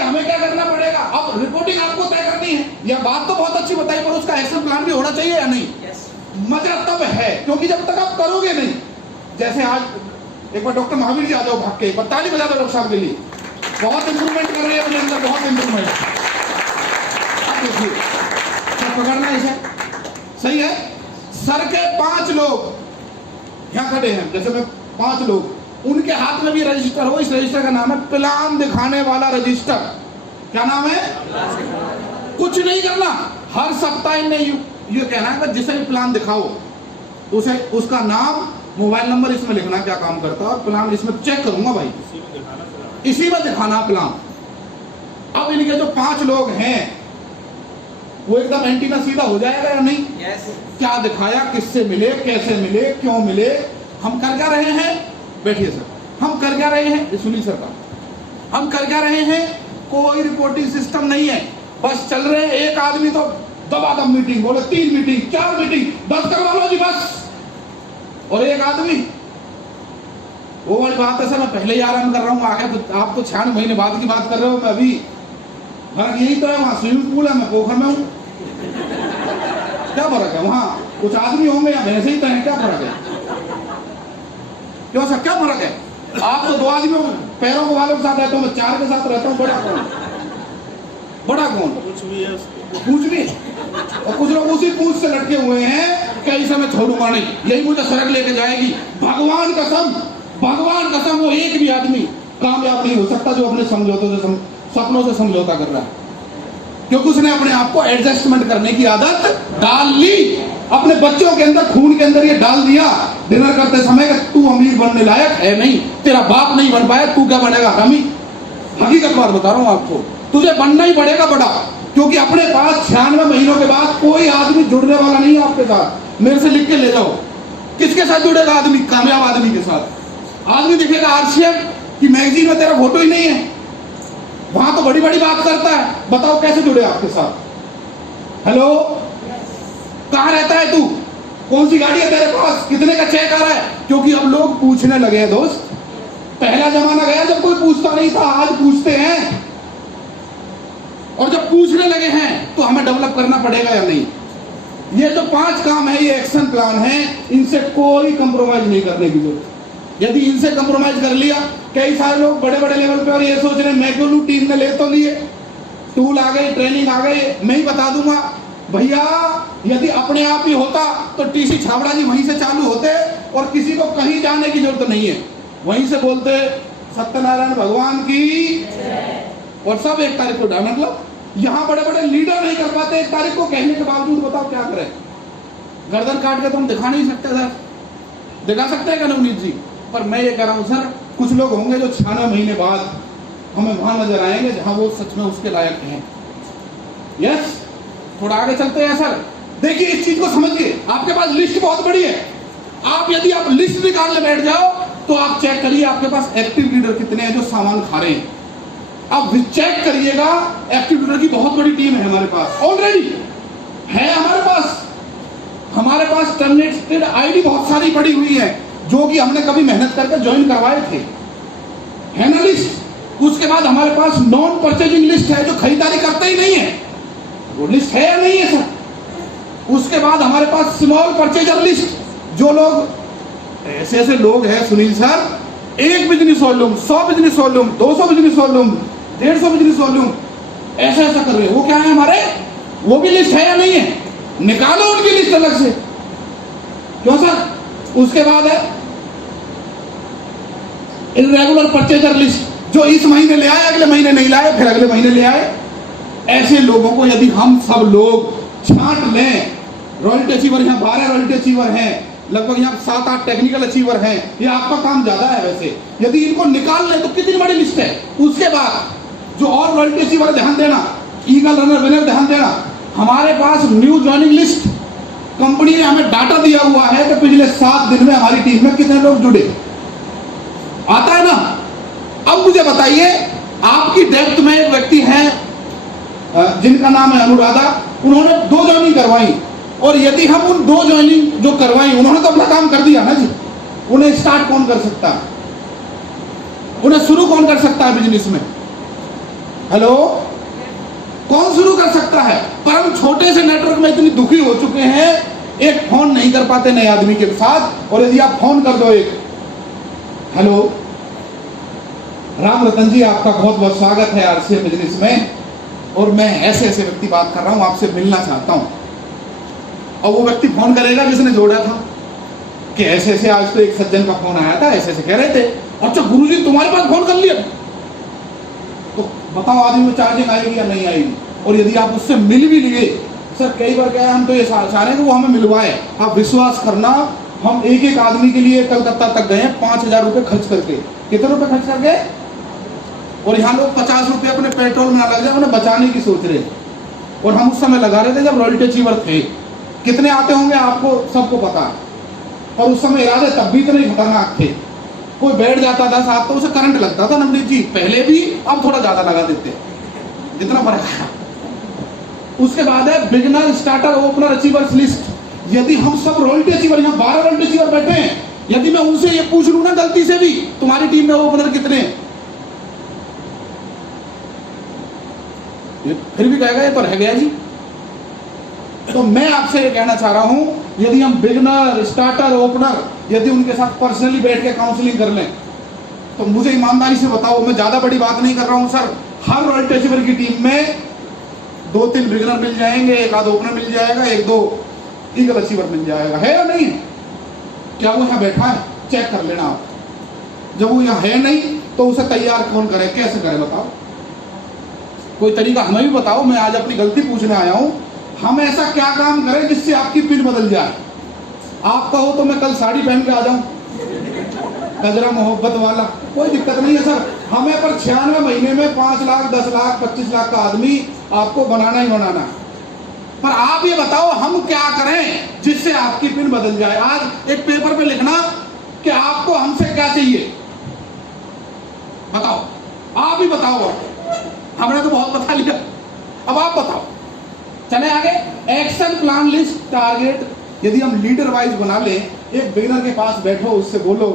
हमें क्या करना पड़ेगा? अब रिपोर्टिंग आपको तय करनी है। यह बात तो बहुत अच्छी बताई, पर उसका एक्शन प्लान भी होना चाहिए या नहीं? मतलब तब है, क्योंकि जब तक आप करोगे नहीं, जैसे आज एक बार डॉक्टर महावीर जी आ जाओ भाग के, ताली बजा दो डॉक्टर साहब के लिए, बहुत इंप्रूवमेंट कर रहे हैं अपने अंदर, बहुत इंप्रूवमेंट। अब देखिए क्या पकड़ना है इसे, सही है? सर के 5 लोग यहाँ खड़े हैं, जैसे मैं 5 लोग, उनके हाथ में भी रजिस्टर हो। इस रजिस्टर का नाम है प्लान दिखाने वाला रजिस्टर। क्या नाम है? कुछ नहीं करना, हर सप्ताह इन्हें ये कहना है कि जिसे भी प्लान दिखाओ उसे उसका नाम, मोबाइल नंबर इसमें लिखना, क्या काम करता है, और प्लान इसमें चेक करूंगा भाई, इसी में दिखाना प्लान। अब इनके जो 5 लोग हैं वो एकदम एंटीना सीधा हो जाएगा या नहीं? क्या दिखाया, किससे मिले, कैसे मिले, क्यों मिले, हम कर क्या रहे हैं? बैठिए सर, हम कर क्या रहे हैं? सुनिए सर, हम कर क्या रहे हैं? कोई रिपोर्टिंग सिस्टम नहीं है, बस चल रहे हैं। एक आदमी तो दबादब मीटिंग, बोले 3 मीटिंग, 4 मीटिंग, 10 करवा लो जी बस। और एक आदमी, वो वाली बात है सर, मैं पहले ही आराम कर रहा हूँ, आगे तो आप तो 6 महीने बाद की बात कर रहे हो, मैं अभी फर्क यही तो है, वहां स्विमिंग पूल है, मैं पोखर में हूँ। क्या फर्क है? वहां कुछ आदमी होंगे या भैंसे ही तो है, क्या फर्क है? क्यों सर, क्या फर्क है? आप तो 2 आदमी हो, पैरों के वालों के साथ रहता हूँ, मैं 4 के साथ रहता हूँ। बड़ा कौन? बड़ा कौन? कुछ भी है, पूछ भी। और कुछ लोग उसी पूछ से लटके हुए हैं, कई समय छोड़ूंगा नहीं, यही मुझे सड़क लेके जाएगी। भगवान कसम, वो एक भी आदमी कामयाब नहीं हो सकता जो अपने सपनों से समझौता कर रहा है, क्योंकि उसने अपने आप को एडजस्टमेंट करने की आदत डाल ली। अपने बच्चों के अंदर, खून के अंदर ये डाल दिया डिनर करते समय कि तू अमीर बनने लायक है नहीं, तेरा बाप नहीं बन पाया, तू क्या बनेगा? हरामी। हकीकत बात बता रहा हूं आपको, तुझे बनना ही पड़ेगा बड़ा, क्योंकि अपने पास 96 महीनों के बाद कोई आदमी जुड़ने वाला नहीं है आपके साथ। मेरे से लिख के ले जाओ, किसके साथ जुड़ेगा आदमी? कामयाब आदमी के साथ। आदमी दिखेगा आरसीएम की मैगजीन में, तेरा फोटो ही नहीं है, वहां तो बड़ी बड़ी बात करता है, बताओ कैसे जुड़े आपके साथ? हेलो, कहां रहता है तू? कौन सी गाड़ी है तेरे पास? कितने का चेक आ रहा है? क्योंकि अब लोग पूछने लगे हैं दोस्त। पहला जमाना गया जब कोई पूछता नहीं था, आज पूछते हैं। और जब पूछने लगे हैं तो हमें डेवलप करना पड़ेगा या नहीं? ये जो 5 काम है, ये एक्शन प्लान है, इनसे कोई कंप्रोमाइज नहीं करने की जरूरत। यदि इनसे कंप्रोमाइज कर लिया, कई सारे लोग बड़े बड़े लेवल पे और ये सोच रहे मैं क्यों लूं, टीम ने ले तो लिए, टूल आ गए, ट्रेनिंग आ गई, मैं ही बता दूंगा। भैया यदि अपने आप ही होता तो टीसी छाबड़ा जी वहीं से चालू होते और किसी को कहीं जाने की जरूरत नहीं है, वहीं से बोलते सत्यनारायण भगवान की, और सब 1 तारीख को डाल। मतलब यहाँ बड़े बड़े लीडर नहीं कर पाते 1 तारीख को, कहने के बावजूद बताओ क्या करें? गर्दन काट के तो हम दिखा नहीं सकते सर, दिखा सकते हैं क्या नवनीत जी? पर मैं ये कह रहा हूँ सर, कुछ लोग होंगे जो 96 महीने बाद हमें वहां नजर आएंगे जहां वो सच में उसके लायक हैं। यस, थोड़ा आगे चलते हैं सर। देखिए इस चीज को समझिए, आपके पास लिस्ट बहुत बड़ी है। यदि आप लिस्ट निकालने बैठ जाओ तो आप चेक करिए आपके पास एक्टिव लीडर कितने हैं जो सामान खा रहे हैं। आप चेक करिएगा, एक्टिव लीडर की बहुत बड़ी टीम है हमारे पास, ऑलरेडी है हमारे पास टर्मिनेटेड आईडी बहुत सारी पड़ी हुई है, जो कि हमने कभी मेहनत करके ज्वाइन करवाए थे, है ना लिस्ट। उसके बाद हमारे पास नॉन परचेजिंग लिस्ट है, जो खरीदारी करते ही नहीं है, वो लिस्ट है या नहीं है सर। उसके बाद हमारे पास स्मॉल परचेजर लिस्ट, जो लोग ऐसे लोग हैं Sunil sir, 1 business volume, 100 business volume, 200 business volume, 150 business volume, ऐसा ऐसा कर रहे हैं। वो क्या है हमारे, वो भी लिस्ट है या नहीं है? निकालो उनकी लिस्ट अलग से। क्यों सर? उसके बाद है इरेगुलर परचेजर लिस्ट, जो इस महीने ले आए अगले महीने नहीं लाए, फिर अगले महीने ले आए। ऐसे लोगों को यदि हम सब लोग छांट लें, रॉयल्टी अचीवर यहाँ 12 रॉयल्टी अचीवर हैं, लगभग यहाँ 7-8 टेक्निकल अचीवर हैं, ये आपका काम ज्यादा है वैसे, यदि इनको निकाल लें तो कितनी बड़ी लिस्ट है। उसके बाद जो और रॉयल्टी अचीवर, ध्यान देना, ईगल रनर विनर, ध्यान देना, हमारे पास न्यू ज्वाइनिंग लिस्ट, कंपनी ने हमें डाटा दिया हुआ है कि पिछले 7 दिन में हमारी टीम में कितने लोग जुड़े, आता है ना। अब मुझे बताइए, आपकी डेप्थ में एक व्यक्ति है जिनका नाम है अनुराधा, उन्होंने 2 ज्वाइनिंग करवाई, और यदि हम उन 2 ज्वाइनिंग जो करवाई, उन्होंने तो अपना काम कर दिया ना जी, उन्हें स्टार्ट कौन कर सकता है, उन्हें शुरू कौन कर सकता है बिजनेस में? हेलो, कौन शुरू कर सकता है? पर हम छोटे से नेटवर्क में इतनी दुखी हो चुके हैं, एक फोन नहीं कर पाते नए आदमी के साथ। और यदि आप फोन कर दो एक, हेलो राम रतन जी, आपका बहुत बहुत स्वागत है आरसीएम बिजनेस में, और मैं ऐसे ऐसे व्यक्ति बात कर रहा हूं, आपसे मिलना चाहता हूं। और वो व्यक्ति फोन करेगा जिसने जोड़ा था कि ऐसे ऐसे आज तो एक सज्जन का फोन आया था, ऐसे ऐसे कह रहे थे। अच्छा गुरुजी तुम्हारे पास फोन कर लिया, तो बताओ आदमी में चार्जिंग आएगी या नहीं आएगी? और यदि आप उससे मिल भी लिए, सर कई बार क्या है, हम तो ये चाह रहे हैं कि वो हमें मिलवाए। आप विश्वास करना, हम एक एक आदमी के लिए कलकत्ता तक गए 5,000 रुपए खर्च करके। कितने रुपए खर्च करके? और यहाँ लोग 50 रुपए अपने पेट्रोल में ना लग जाए, उन्हें बचाने की सोच रहे। और हम उस समय लगा रहे थे जब रॉयल्टी अचीवर थे। कितने आते होंगे आपको सबको पता, और उस समय इरादे तब भी इतने खतरनाक थे। कोई बैठ जाता था साथ तो उसे करंट लगता था। नवनीत जी पहले भी, अब थोड़ा ज्यादा लगा देते जितना फर्क है। उसके बाद है beginner, starter, opener, achievers list. यदि हम सब रॉयल्टी अचीवर, यहाँ 12 रॉयल्टी अचीवर बैठे हैं, यदि मैं उनसे ये पूछ लूं ना गलती से भी, तुम्हारी टीम में ओपनर कितने, फिर भी कहेगा ये तो रह गया जी। तो मैं आपसे ये कहना चाह रहा हूं, यदि हम बिगिनर, स्टार्टर, ओपनर, यदि उनके साथ पर्सनली बैठ के काउंसलिंग कर लें, तो मुझे ईमानदारी से बताओ, मैं ज्यादा बड़ी बात नहीं कर रहा हूं सर, हर रॉयल्टी अचीवर की टीम में 2-3 बिगिनर मिल जाएंगे, 1-आध ओपनर मिल जाएगा, 1-2 ईगल अचीवर मिल जाएगा, है या नहीं? क्या वो यहाँ बैठा है? चेक कर लेना आप। जब वो यहाँ है नहीं तो उसे तैयार कौन करे, कैसे करे बताओ? कोई तरीका हमें भी बताओ। मैं आज अपनी गलती पूछने आया हूं, हम ऐसा क्या काम करें जिससे आपकी पिन बदल जाए? आप कहो तो मैं कल साड़ी पहन के आ जाऊं, गजरा मोहब्बत वाला, कोई दिक्कत नहीं है सर। हमें पर 96 महीने में 5 लाख, 10 लाख, 25 लाख का आदमी आपको बनाना ही बनाना। पर आप ये बताओ हम क्या करें जिससे आपकी पिन बदल जाए? आज एक पेपर पे लिखना कि आपको हमसे क्या चाहिए, बताओ। आप ही बताओ, हमने तो बहुत बता लिया, अब आप बताओ। चले आगे। Action plan list, target. यदि हम लीडर वाइज बना ले, एक बिगिनर के पास बैठो, उससे बोलो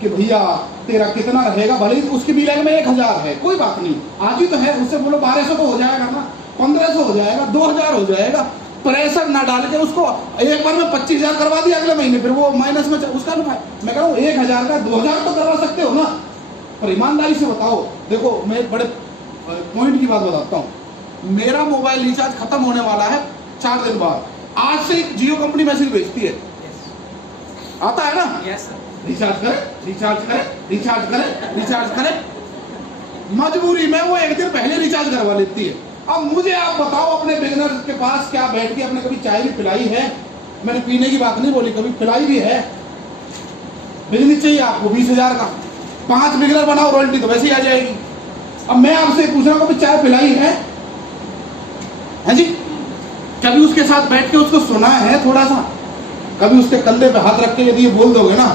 कि भैया तेरा कितना रहेगा, भले ही उसकी बिलिंग में 1,000 है, कोई बात नहीं, आज ही तो है, उससे बोलो 1200 तो हो जाएगा ना, 1500 हो जाएगा, 2000 हो जाएगा। प्रेशर ना डाल के उसको एक बार में 25,000 करवा दिया, अगले महीने फिर वो माइनस में उसका ना, मैं कह रहा हूँ 1,000 का 2,000 तो करवा सकते हो ना। पर ईमानदारी से बताओ। देखो मैं एक बड़े पॉइंट की बात बताता हूँ, मेरा मोबाइल रिचार्ज खत्म होने वाला है 4 दिन बाद। आज से जियो कंपनी मैसेज भेजती है, आता है ना, रिचार्ज करें, रिचार्ज करें, रिचार्ज करें, रिचार्ज करें। मजबूरी में वो एक दिन पहले रिचार्ज करवा लेती है। अब मुझे आप बताओ, अपने बिगिनर के पास क्या बैठ के आपने कभी चाय भी पिलाई है? मैंने पीने की बात नहीं बोली, कभी पिलाई भी है? बिजनेस चाहिए आपको 20,000 का, 5 बिगिनर बनाओ, रॉयल्टी तो वैसे ही आ जाएगी। अब मैं आपसे पूछ रहा हूँ, कभी चाय पिलाई है जी? कभी उसके साथ बैठ के उसको सुना है थोड़ा सा? कभी उसके कंधे पे हाथ रख के यदि ये बोल दोगे ना,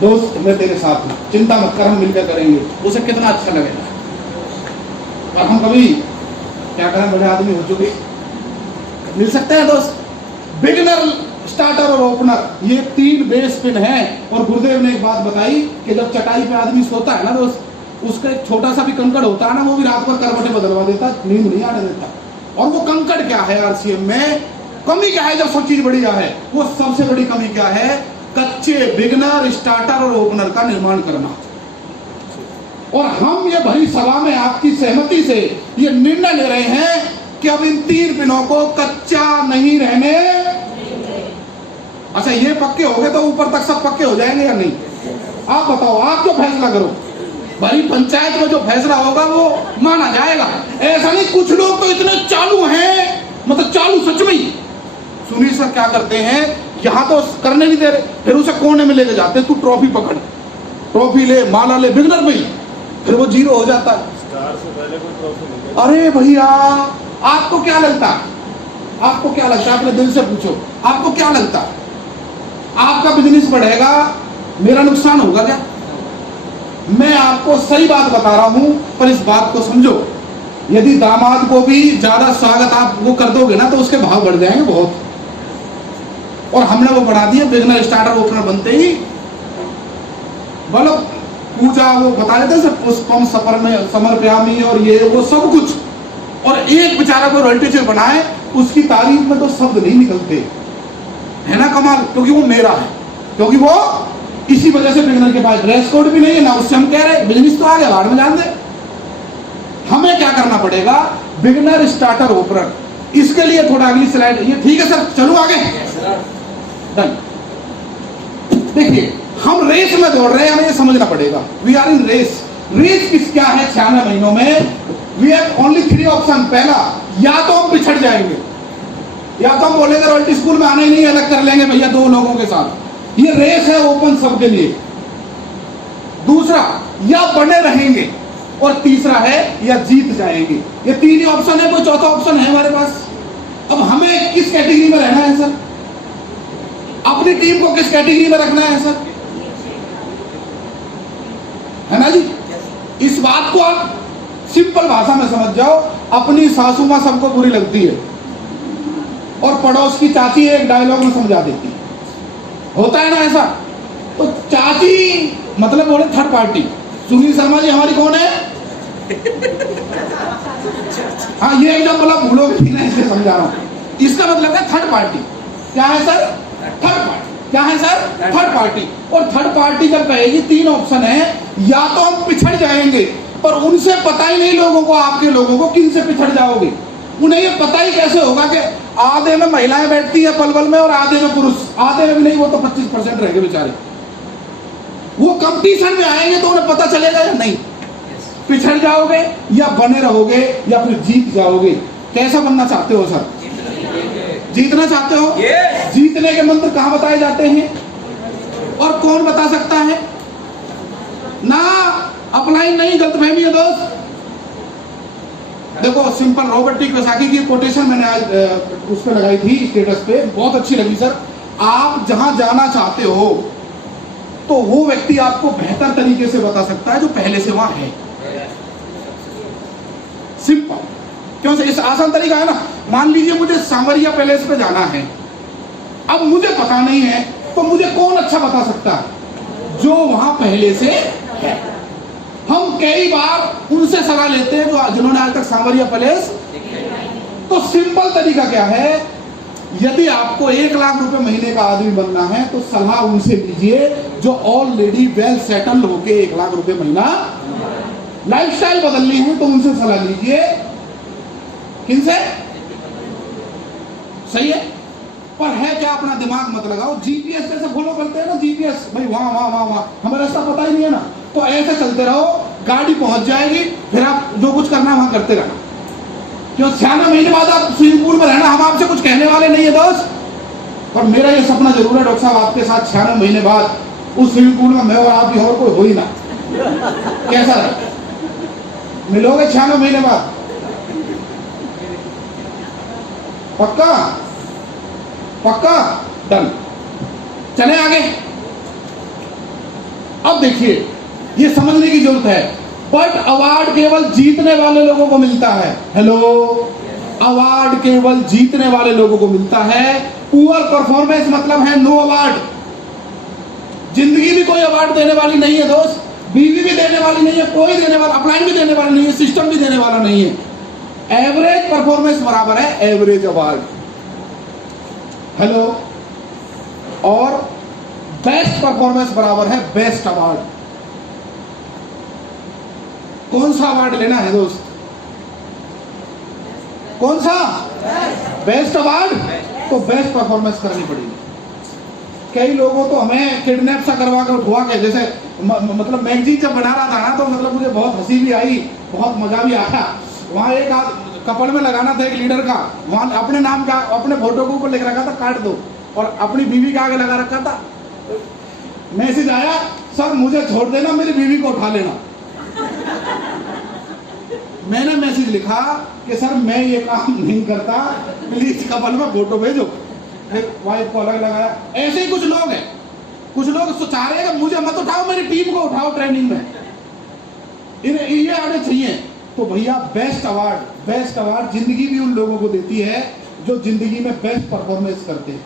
दोस्त मैं तेरे साथ हूं, चिंता मत कर, हम मिलकर करेंगे, उसे कितना अच्छा लगेगा। और हम कभी क्या करें, बड़े आदमी हो चुके, मिल सकते हैं दोस्त। बिगिनर, स्टार्टर और ओपनर, ये 3 बेस पिन है। और गुरुदेव ने एक बात बताई कि जब चटाई पे आदमी सोता है ना दोस्त, उसका एक छोटा सा भी कंकड़ होता है ना, वो भी रात भर करवटें बदलवा देता, नींद नहीं आने देता। और वो कंकड़ क्या है आरसीएम में, कमी क्या है जब सब चीज बढ़िया है? वो सबसे बड़ी कमी क्या है? कच्चे बिगिनर, स्टार्टर और ओपनर का निर्माण करना। और हम ये भरी सभा में आपकी सहमति से ये निर्णय ले रहे हैं कि अब इन 3 पिनों को कच्चा नहीं रहने। अच्छा, ये पक्के हो गए तो ऊपर तक सब पक्के हो जाएंगे या नहीं? आप बताओ, आप जो फैसला करो, भरी पंचायत में जो फैसला होगा वो माना जाएगा। ऐसा नहीं, कुछ लोग तो इतने चालू हैं, मतलब चालू सच में ही। सुनील सर क्या करते हैं, यहाँ तो करने नहीं दे रहे, फिर उसे कोने में लेके जाते, तू ट्रॉफी पकड़, ट्रॉफी ले, माला ले, बिगनर में ही, फिर वो 0 हो जाता है। स्टार से पहले कोई ट्रॉफी नहीं। अरे भैया, आपको क्या लगता है? आपको क्या लगता है? अपने दिल से पूछो, आपको क्या लगता है? आपका बिजनेस बढ़ेगा, मेरा नुकसान होगा क्या? मैं आपको सही बात बता रहा हूं, पर इस बात को समझो, यदि दामाद को भी ज्यादा स्वागत आप वो कर दोगे ना तो उसके भाव बढ़ जाएंगे बहुत। और हमने वो बढ़ा दिया, बिगनर स्टार्टर ओपनर बनते ही मतलब पूजा वो बता देते सर, पुष्पम सफर में समर्पयामी और ये वो सब कुछ, और एक बेचारा को रॉयल्टी चेक बनाए, उसकी तारीफ में तो शब्द नहीं निकलते, है ना कमाल। क्योंकि वो मेरा है, क्योंकि वो इसी वजह से बिगनर के पास ड्रेस कोड भी नहीं है ना, उससे हम कह रहे बिजनेस तो आ गया, बाहर में जान दे। हमें क्या करना पड़ेगा? बिगनर स्टार्टर ओपनर, इसके लिए थोड़ा अगली स्लाइड, ये ठीक है सर, चलो आगे। डन। देखिए, हम रेस में दौड़ रहे हैं, हमें ये समझना पड़ेगा, we are in race. Race किस क्या है? 96 महीनों में वी हैव ओनली 3 ऑप्शन। पहला, या तो हम पिछड़ जाएंगे, या तो हम बोलेंगे रॉयल्टी स्कूल में आने ही नहीं, अलग कर लेंगे भैया 2 लोगों के साथ। ये रेस है ओपन सबके लिए। दूसरा, या बने रहेंगे, और तीसरा है या जीत जाएंगे। ये 3 ही ऑप्शन है, कोई चौथा ऑप्शन है हमारे पास? अब हमें किस कैटेगरी में रहना है सर? अपनी टीम को किस कैटेगरी में रखना है सर? है ना जी? इस बात को आप सिंपल भाषा में समझ जाओ, अपनी सासू मां सबको बुरी लगती है और पड़ोस की चाची एक डायलॉग में समझा देती है, होता है ना ऐसा? तो चाची मतलब बोले थर्ड पार्टी। सुनील शर्मा जी हमारी कौन है? हाँ, ये एकदम मतलब भूलोगे नहीं, इसलिए समझा रहा हूं। इसका मतलब है थर्ड पार्टी। क्या है सर? Third party. क्या है सर? Third party. और थर्ड पार्टी जब कहेगी 3 ऑप्शन है, या तो हम पिछड़ जाएंगे, पर उनसे पता ही नहीं लोगों को, आपके लोगों को, किन से पिछड़ जाओगे? उन्हें ये पता ही कैसे होगा कि आधे में महिलाएं बैठती है पलवल में और आधे में पुरुष? आधे में भी नहीं, वो तो 25% रह गए बेचारे। वो कंपटीशन में आएंगे तो उन्हें पता चलेगा या नहीं? पिछड़ जाओगे या बने रहोगे या फिर जीत जाओगे? कैसा बनना चाहते हो सर? जीतना चाहते हो? जीतने के मंत्र कहां बताए जाते हैं और कौन बता सकता है? ना अपलाइन नहीं, गलतफहमी है दोस्त। देखो, सिंपल रॉबर्ट टी कियोसाकी की कोटेशन मैंने आज उस पर लगाई थी स्टेटस पे, बहुत अच्छी लगी सर। आप जहां जाना चाहते हो तो वो व्यक्ति आपको बेहतर तरीके से बता सकता है जो पहले से वहां है। सिंपल, क्यों से? इस आसान तरीका है ना। मान लीजिए मुझे सांवरिया पैलेस पे जाना है, अब मुझे पता नहीं है, तो मुझे कौन अच्छा बता सकता है? जो वहां पहले से है। हम कई बार उनसे सलाह लेते हैं जो जिन्होंने आज तक सांवरिया पैलेस। तो सिंपल तरीका क्या है? यदि आपको 1 लाख रुपए महीने का आदमी बनना है तो सलाह उनसे लीजिए जो ऑलरेडी वेल सेटल होके 1 लाख रुपए महीना। लाइफस्टाइल बदलनी है तो उनसे सलाह लीजिए। किनसे? सही है, पर है क्या? अपना दिमाग मत लगाओ। जीपीएस जैसे फॉलो करते हैं ना, जीपीएस भाई वहां वहां वहां वहां, हमें रास्ता पता ही नहीं है ना, तो ऐसे चलते रहो, गाड़ी पहुंच जाएगी, फिर आप जो कुछ करना है वहां करते रहना। क्यों 96 महीने बाद आप स्विमिंग पूल में रहना, हम आपसे कुछ कहने वाले नहीं है दोस्त। पर मेरा ये सपना जरूर है डॉक्टर साहब, आपके साथ 96 महीने बाद उस स्विमिंग पूल में मैं और आप ही और कोई हो ही ना। कैसा है? मिलोगे 96 महीने बाद? पक्का? पक्का? डन। चले आगे। अब देखिए, ये समझने की जरूरत है, बट अवार्ड केवल जीतने वाले लोगों को मिलता है। हेलो, अवार्ड केवल जीतने वाले लोगों को मिलता है। पुअर परफॉर्मेंस मतलब है नो अवार्ड। जिंदगी भी कोई अवार्ड देने वाली नहीं है दोस्त, बीवी भी देने वाली नहीं है, कोई देने वाला, अपलाइन भी देने वाला नहीं है, सिस्टम भी देने वाला नहीं है। एवरेज परफॉर्मेंस बराबर है एवरेज अवार्ड। हेलो, और बेस्ट परफॉर्मेंस बराबर है बेस्ट अवार्ड। कौन सा अवार्ड लेना है दोस्त? कौन सा? Best award. तो बेस्ट परफॉर्मेंस करनी पड़ेगी। कई लोगों तो हमें किडनैप सा करवा के उठवा के, जैसे मतलब मैगजीन जब बना रहा था ना, तो मतलब मुझे बहुत हंसी भी आई, बहुत मजा भी आया। वहाँ एक आध कपल में लगाना था एक लीडर का, वहाँ अपने नाम का अपने फोटो को ऊपर लिख रखा था काट दो, और अपनी बीवी के आगे लगा रखा था। मैसेज आया, सर मुझे छोड़ देना, मेरी बीवी को उठा लेना। मैंने मैसेज लिखा कि सर मैं ये काम नहीं करता, प्लीज कपल में फोटो भेजो। वाइफ को अलग लगाया। ऐसे ही कुछ लोग हैं, कुछ लोग चाह रहे हैं कि मुझे मत उठाओ, मेरी टीम को उठाओ ट्रेनिंग में, इन्हें ये आने चाहिए। तो भैया बेस्ट अवार्ड जिंदगी भी उन लोगों को देती है जो जिंदगी में बेस्ट परफॉर्मेंस करते हैं।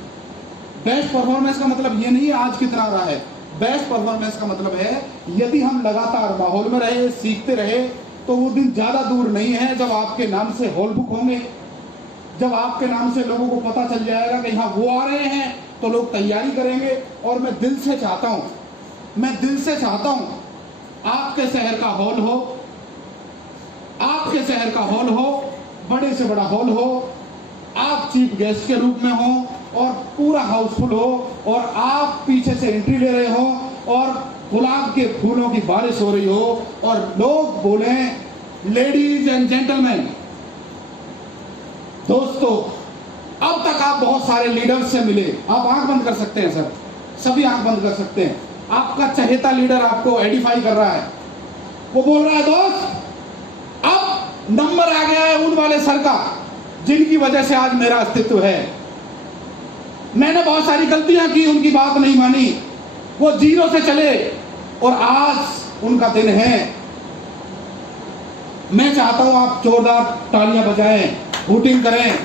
बेस्ट परफॉर्मेंस का मतलब ये नहीं है आज कितना रहा है, बेस्ट परफॉर्मेंस का मतलब है यदि हम लगातार माहौल में रहे, सीखते रहे, तो वो दिन ज्यादा दूर नहीं है जब आपके नाम से हॉल बुक होंगे, जब आपके नाम से लोगों को पता चल जाएगा कि यहाँ वो आ रहे हैं, तो लोग तैयारी करेंगे। और मैं दिल से चाहता हूं आपके शहर का हॉल हो, आपके शहर का हॉल हो, बड़े से बड़ा हॉल हो, आप चीफ गेस्ट के रूप में हो और पूरा हाउसफुल हो, और आप पीछे से एंट्री ले रहे हो और गुलाब के फूलों की बारिश हो रही हो, और लोग बोलें लेडीज एंड जेंटलमैन। दोस्तों, अब तक आप बहुत सारे लीडर्स से मिले, आप आंख बंद कर सकते हैं सर, सभी आंख बंद कर सकते हैं। आपका चहेता लीडर आपको एडिफाई कर रहा है, वो बोल रहा है दोस्त अब नंबर आ गया है उन वाले सर का जिनकी वजह से आज मेरा अस्तित्व है। मैंने बहुत सारी गलतियां की, उनकी बात नहीं मानी, वो जीरो से चले और आज उनका दिन है। मैं चाहता हूं आप जोरदार तालियां बजाएं, हूटिंग करें।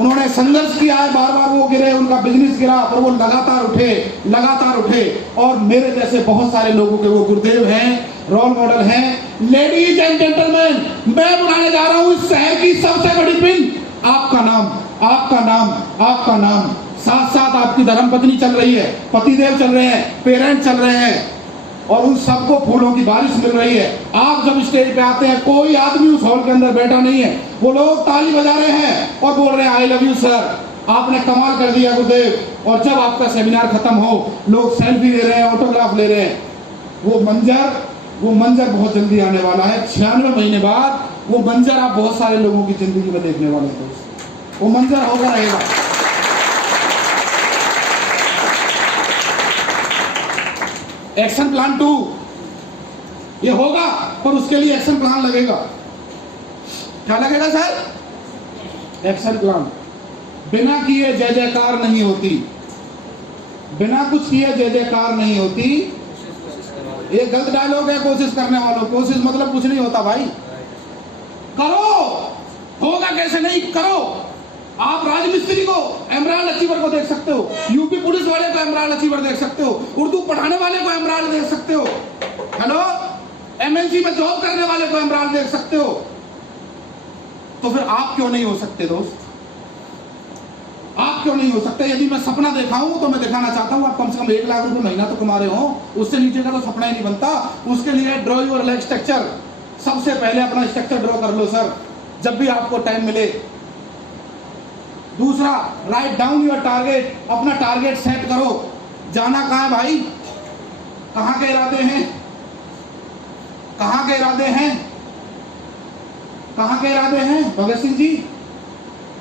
उन्होंने संघर्ष किया है, बार बार वो गिरे, उनका बिजनेस गिरा, पर वो लगातार उठे, और मेरे जैसे बहुत सारे लोगों के वो गुरुदेव हैं, रोल मॉडल हैं। लेडीज एंड जेंटलमैन, मैं बुलाने जा रहा हूं इस शहर की सबसे बड़ी पिन, आपका नाम। साथ साथ आपकी धर्मपत्नी चल रही है, पतिदेव चल रहे हैं, पेरेंट्स चल रहे हैं, और उन सबको फूलों की बारिश मिल रही है। आप जब स्टेज पे आते हैं, कोई आदमी उस हॉल के अंदर बैठा नहीं है, वो लोग ताली बजा रहे हैं और बोल रहे हैं आई लव यू सर, आपने कमाल कर दिया गुरुदेव। और जब आपका सेमिनार खत्म हो, लोग सेल्फी ले रहे हैं, ऑटोग्राफ ले रहे हैं। वो मंजर बहुत जल्दी आने वाला है। 96 महीने बाद वो मंजर आप बहुत सारे लोगों की जिंदगी में देखने वाले हैं दोस्त, वो मंजर होगा रहेगा। एक्शन प्लान 2 ये होगा, पर उसके लिए एक्शन प्लान लगेगा। क्या लगेगा सर? Action plan. बिना किए जय जयकार नहीं होती, बिना कुछ किए जय जयकार नहीं होती। ये गलत डायलॉग है कोशिश करने वालों। कोशिश मतलब कुछ नहीं होता भाई, करो। होगा कैसे नहीं, करो। आप राजमिस्त्री को, एमराल्ड अचीवर को देख सकते हो, यूपी पुलिस वाले को एमराल्ड अचीवर देख सकते हो, उर्दू पढ़ाने वाले को एमराल्ड देख सकते हो, हेलो, एमएनसी में जॉब करने वाले को एमराल्ड देख सकते हो। तो फिर आप क्यों नहीं हो सकते दोस्त? आप क्यों नहीं हो सकते? यदि मैं सपना देखा हूं तो मैं दिखाना चाहता हूं आप कम से कम 1 लाख रुपए महीना तो कमा रहे हो, उससे नीचे का तो सपना ही नहीं बनता। उसके लिए ड्रॉ योर लाइफ स्ट्रक्चर। सबसे पहले अपना स्ट्रक्चर ड्रॉ कर लो सर, जब भी आपको टाइम मिले। दूसरा, राइट डाउन योर टारगेट। अपना टारगेट सेट करो। जाना कहां है भाई? कहां के इरादे हैं? कहां के इरादे हैं? कहां के इरादे हैं भगत सिंह जी?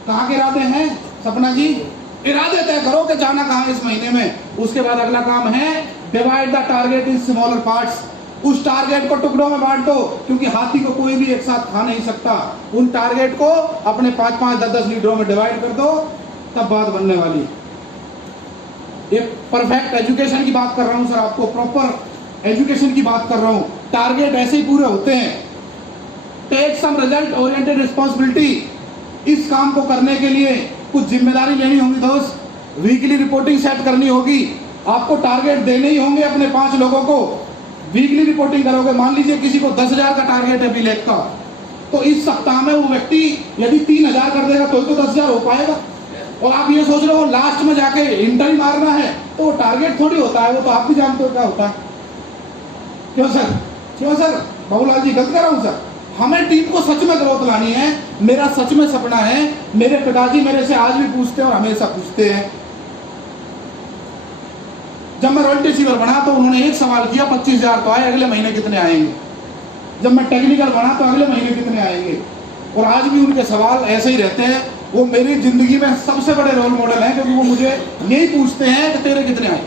कहां के इरादे हैं सपना जी? इरादे तय करो कि जाना कहां है इस महीने में। उसके बाद अगला काम है divide the target in smaller parts. उस टारगेट को टुकड़ों में बांट दो, क्योंकि हाथी को कोई भी एक साथ खा नहीं सकता। उन टारगेट को अपने 5-5, 10-10 लीडरों में डिवाइड कर दो, तब बात बनने वाली है। एक परफेक्ट एजुकेशन की बात कर रहा हूं सर, आपको प्रॉपर एजुकेशन की बात कर रहा हूं। टारगेट ऐसे ही पूरे होते हैं। Take some result oriented responsibility. इस काम को करने के लिए कुछ जिम्मेदारी लेनी होगी दोस्त। वीकली रिपोर्टिंग सेट करनी होगी। आपको टारगेट देने ही होंगे अपने 5 लोगों को। वीकली रिपोर्टिंग करोगे। मान लीजिए किसी को 10,000 का टारगेट है बिलेक का, तो इस सप्ताह में वो व्यक्ति यदि 3,000 कर देगा तो 10,000 हो पाएगा। और आप ये सोच रहे हो लास्ट में जाके इंटर ही मारना है, तो वो टारगेट थोड़ी होता है, वो तो आप भी जानते हो क्या होता है। क्यों सर? क्यों सर? बाबूलाल जी गलत कह रहा हूँ सर? हमें टीम को सच में ग्रोथ लानी है। मेरा सच में सपना है, मेरे पिताजी मेरे से आज भी पूछते हैं और हमेशा पूछते हैं। जब मैं रॉयल रिसीवर बना तो उन्होंने एक सवाल किया, 25,000 तो आए, अगले महीने कितने आएंगे? जब मैं टेक्निकल बना तो अगले महीने कितने आएंगे? और आज भी उनके सवाल ऐसे ही रहते हैं। वो मेरी जिंदगी में सबसे बड़े रोल मॉडल हैं, क्योंकि वो मुझे यही पूछते हैं कि तेरे कितने आए,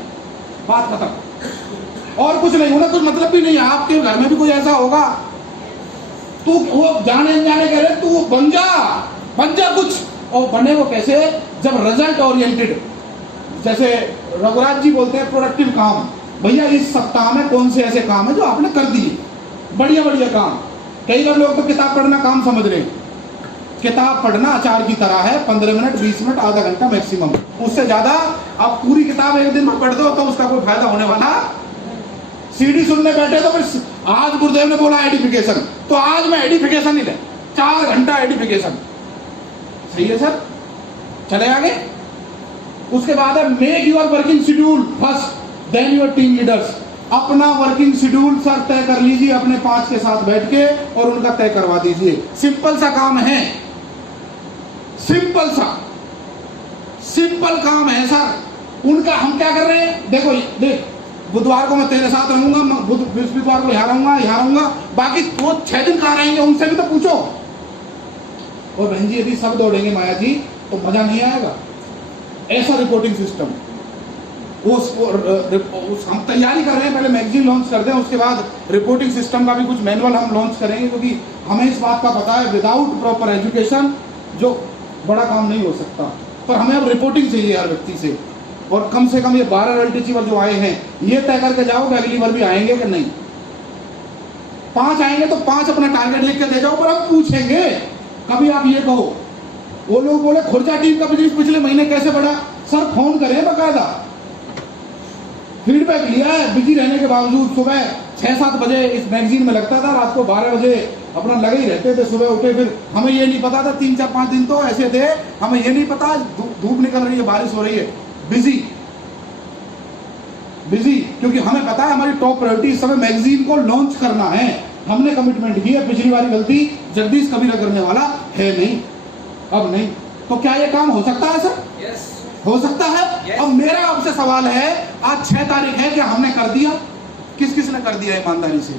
बात खत्म। और कुछ नहीं, उन्हें कुछ मतलब भी नहीं है। आपके घर में भी कोई ऐसा होगा, तू वो जाने अनजाने कह रहे तू बन जा कुछ। और बने वो कैसे? जब रिजल्ट ओरिएंटेड, जैसे रघुराज जी बोलते हैं प्रोडक्टिव काम। भैया इस सप्ताह में कौन से ऐसे काम है जो आपने कर दिए, बढ़िया बढ़िया काम। कई बार लोग तो किताब पढ़ना काम समझ रहे हैं। किताब पढ़ना अचार की तरह है, 15 मिनट 20 मिनट आधा घंटा मैक्सिमम, उससे ज्यादा आप पूरी किताब एक दिन में पढ़ दो तो उसका कोई फायदा होने वाला। सीडी सुनने बैठे तो फिर आज गुरुदेव ने बोला एडिफिकेशन, तो आज मैं एडिफिकेशन ही ले, 4 घंटा एडिफिकेशन। सही है सर? चले आगे। उसके बाद है make your working schedule first then your team leaders. अपना वर्किंग शेड्यूल सर तय कर लीजिए अपने 5 के साथ बैठ के और उनका तय करवा दीजिए। सिंपल सा काम है, सिंपल काम है सर उनका। हम क्या कर रहे हैं? देखो देख, बुधवार को मैं तेरे साथ रहूंगा, बृहस्पतिवार को यहाँ रहूंगा, बाकी वो 6 दिन कहाँ रहेंगे उनसे भी तो पूछो। और बहन जी यदि सब दौड़ेंगे माया जी तो मजा नहीं आएगा। ऐसा रिपोर्टिंग सिस्टम हम तैयारी कर रहे हैं। पहले मैगजीन लॉन्च कर दें, उसके बाद रिपोर्टिंग सिस्टम का भी कुछ मैनुअल हम लॉन्च करेंगे, क्योंकि हमें इस बात का पता है विदाउट प्रॉपर एजुकेशन जो बड़ा काम नहीं हो सकता। पर हमें अब रिपोर्टिंग चाहिए हर व्यक्ति से। और कम से कम ये 12 रॉयल टीचर जो आए हैं ये तय करके जाओ कि अगली बार भी आएंगे कि नहीं। 5 आएंगे तो 5 अपना टारगेट लिख के दे जाओ, पर हम पूछेंगे। कभी आप ये कहो, वो लोग बोले खुर्जा टीम का बिजनेस पिछले महीने कैसे बढ़ा? सर फोन करें बकायदा, फीडबैक लिया है। बिजी रहने के बावजूद सुबह 6-7 बजे इस मैगजीन में लगता था, रात को 12 बजे अपना लगे ही रहते थे। सुबह उठे, फिर हमें ये नहीं पता था, 3-4-5 दिन तो ऐसे थे हमें ये नहीं पता धूप निकल रही है, बारिश हो रही है। बिजी, क्योंकि हमें पता है हमारी टॉप प्रायोरिटी इस समय मैगजीन को लॉन्च करना है। हमने कमिटमेंट की है, पिछली बारी गलती जगदीश कभी न करने वाला है नहीं, अब नहीं। तो क्या ये काम हो सकता है सर? यस हो सकता है। Yes. अब मेरा आपसे सवाल है, आज 6 तारीख है, क्या हमने कर दिया? किस किस ने कर दिया ईमानदारी से?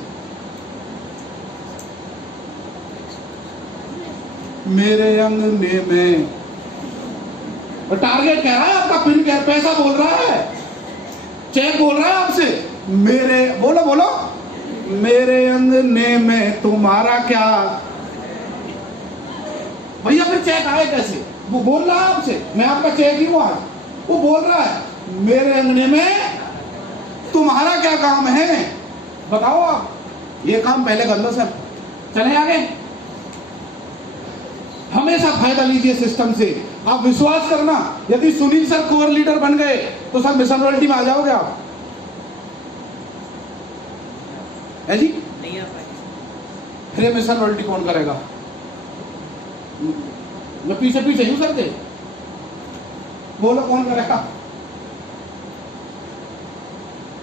मेरे अंगने में टारगेट कह रहा है आपका, पिन कह, पैसा बोल रहा है, चेक बोल रहा है आपसे। मेरे बोलो मेरे अंगने में तुम्हारा क्या? भैया फिर चेक आए कैसे? वो बोल रहा है आपसे, मैं आपका चेक ही हूं आज। वो बोल रहा है मेरे अंगने में तुम्हारा क्या काम है, बताओ आप। ये काम पहले कर लो सर। चले आगे। हमेशा फायदा लीजिए सिस्टम से। आप विश्वास करना, यदि सुनील सर कोर लीडर बन गए तो सर मिशन रॉयल्टी में आ जाओगे आप, है जी? नहीं आ पाएगी। फिर मिशन रॉयल्टी कौन करेगा? मैं पीछे ही सर के बोलो कौन करेगा?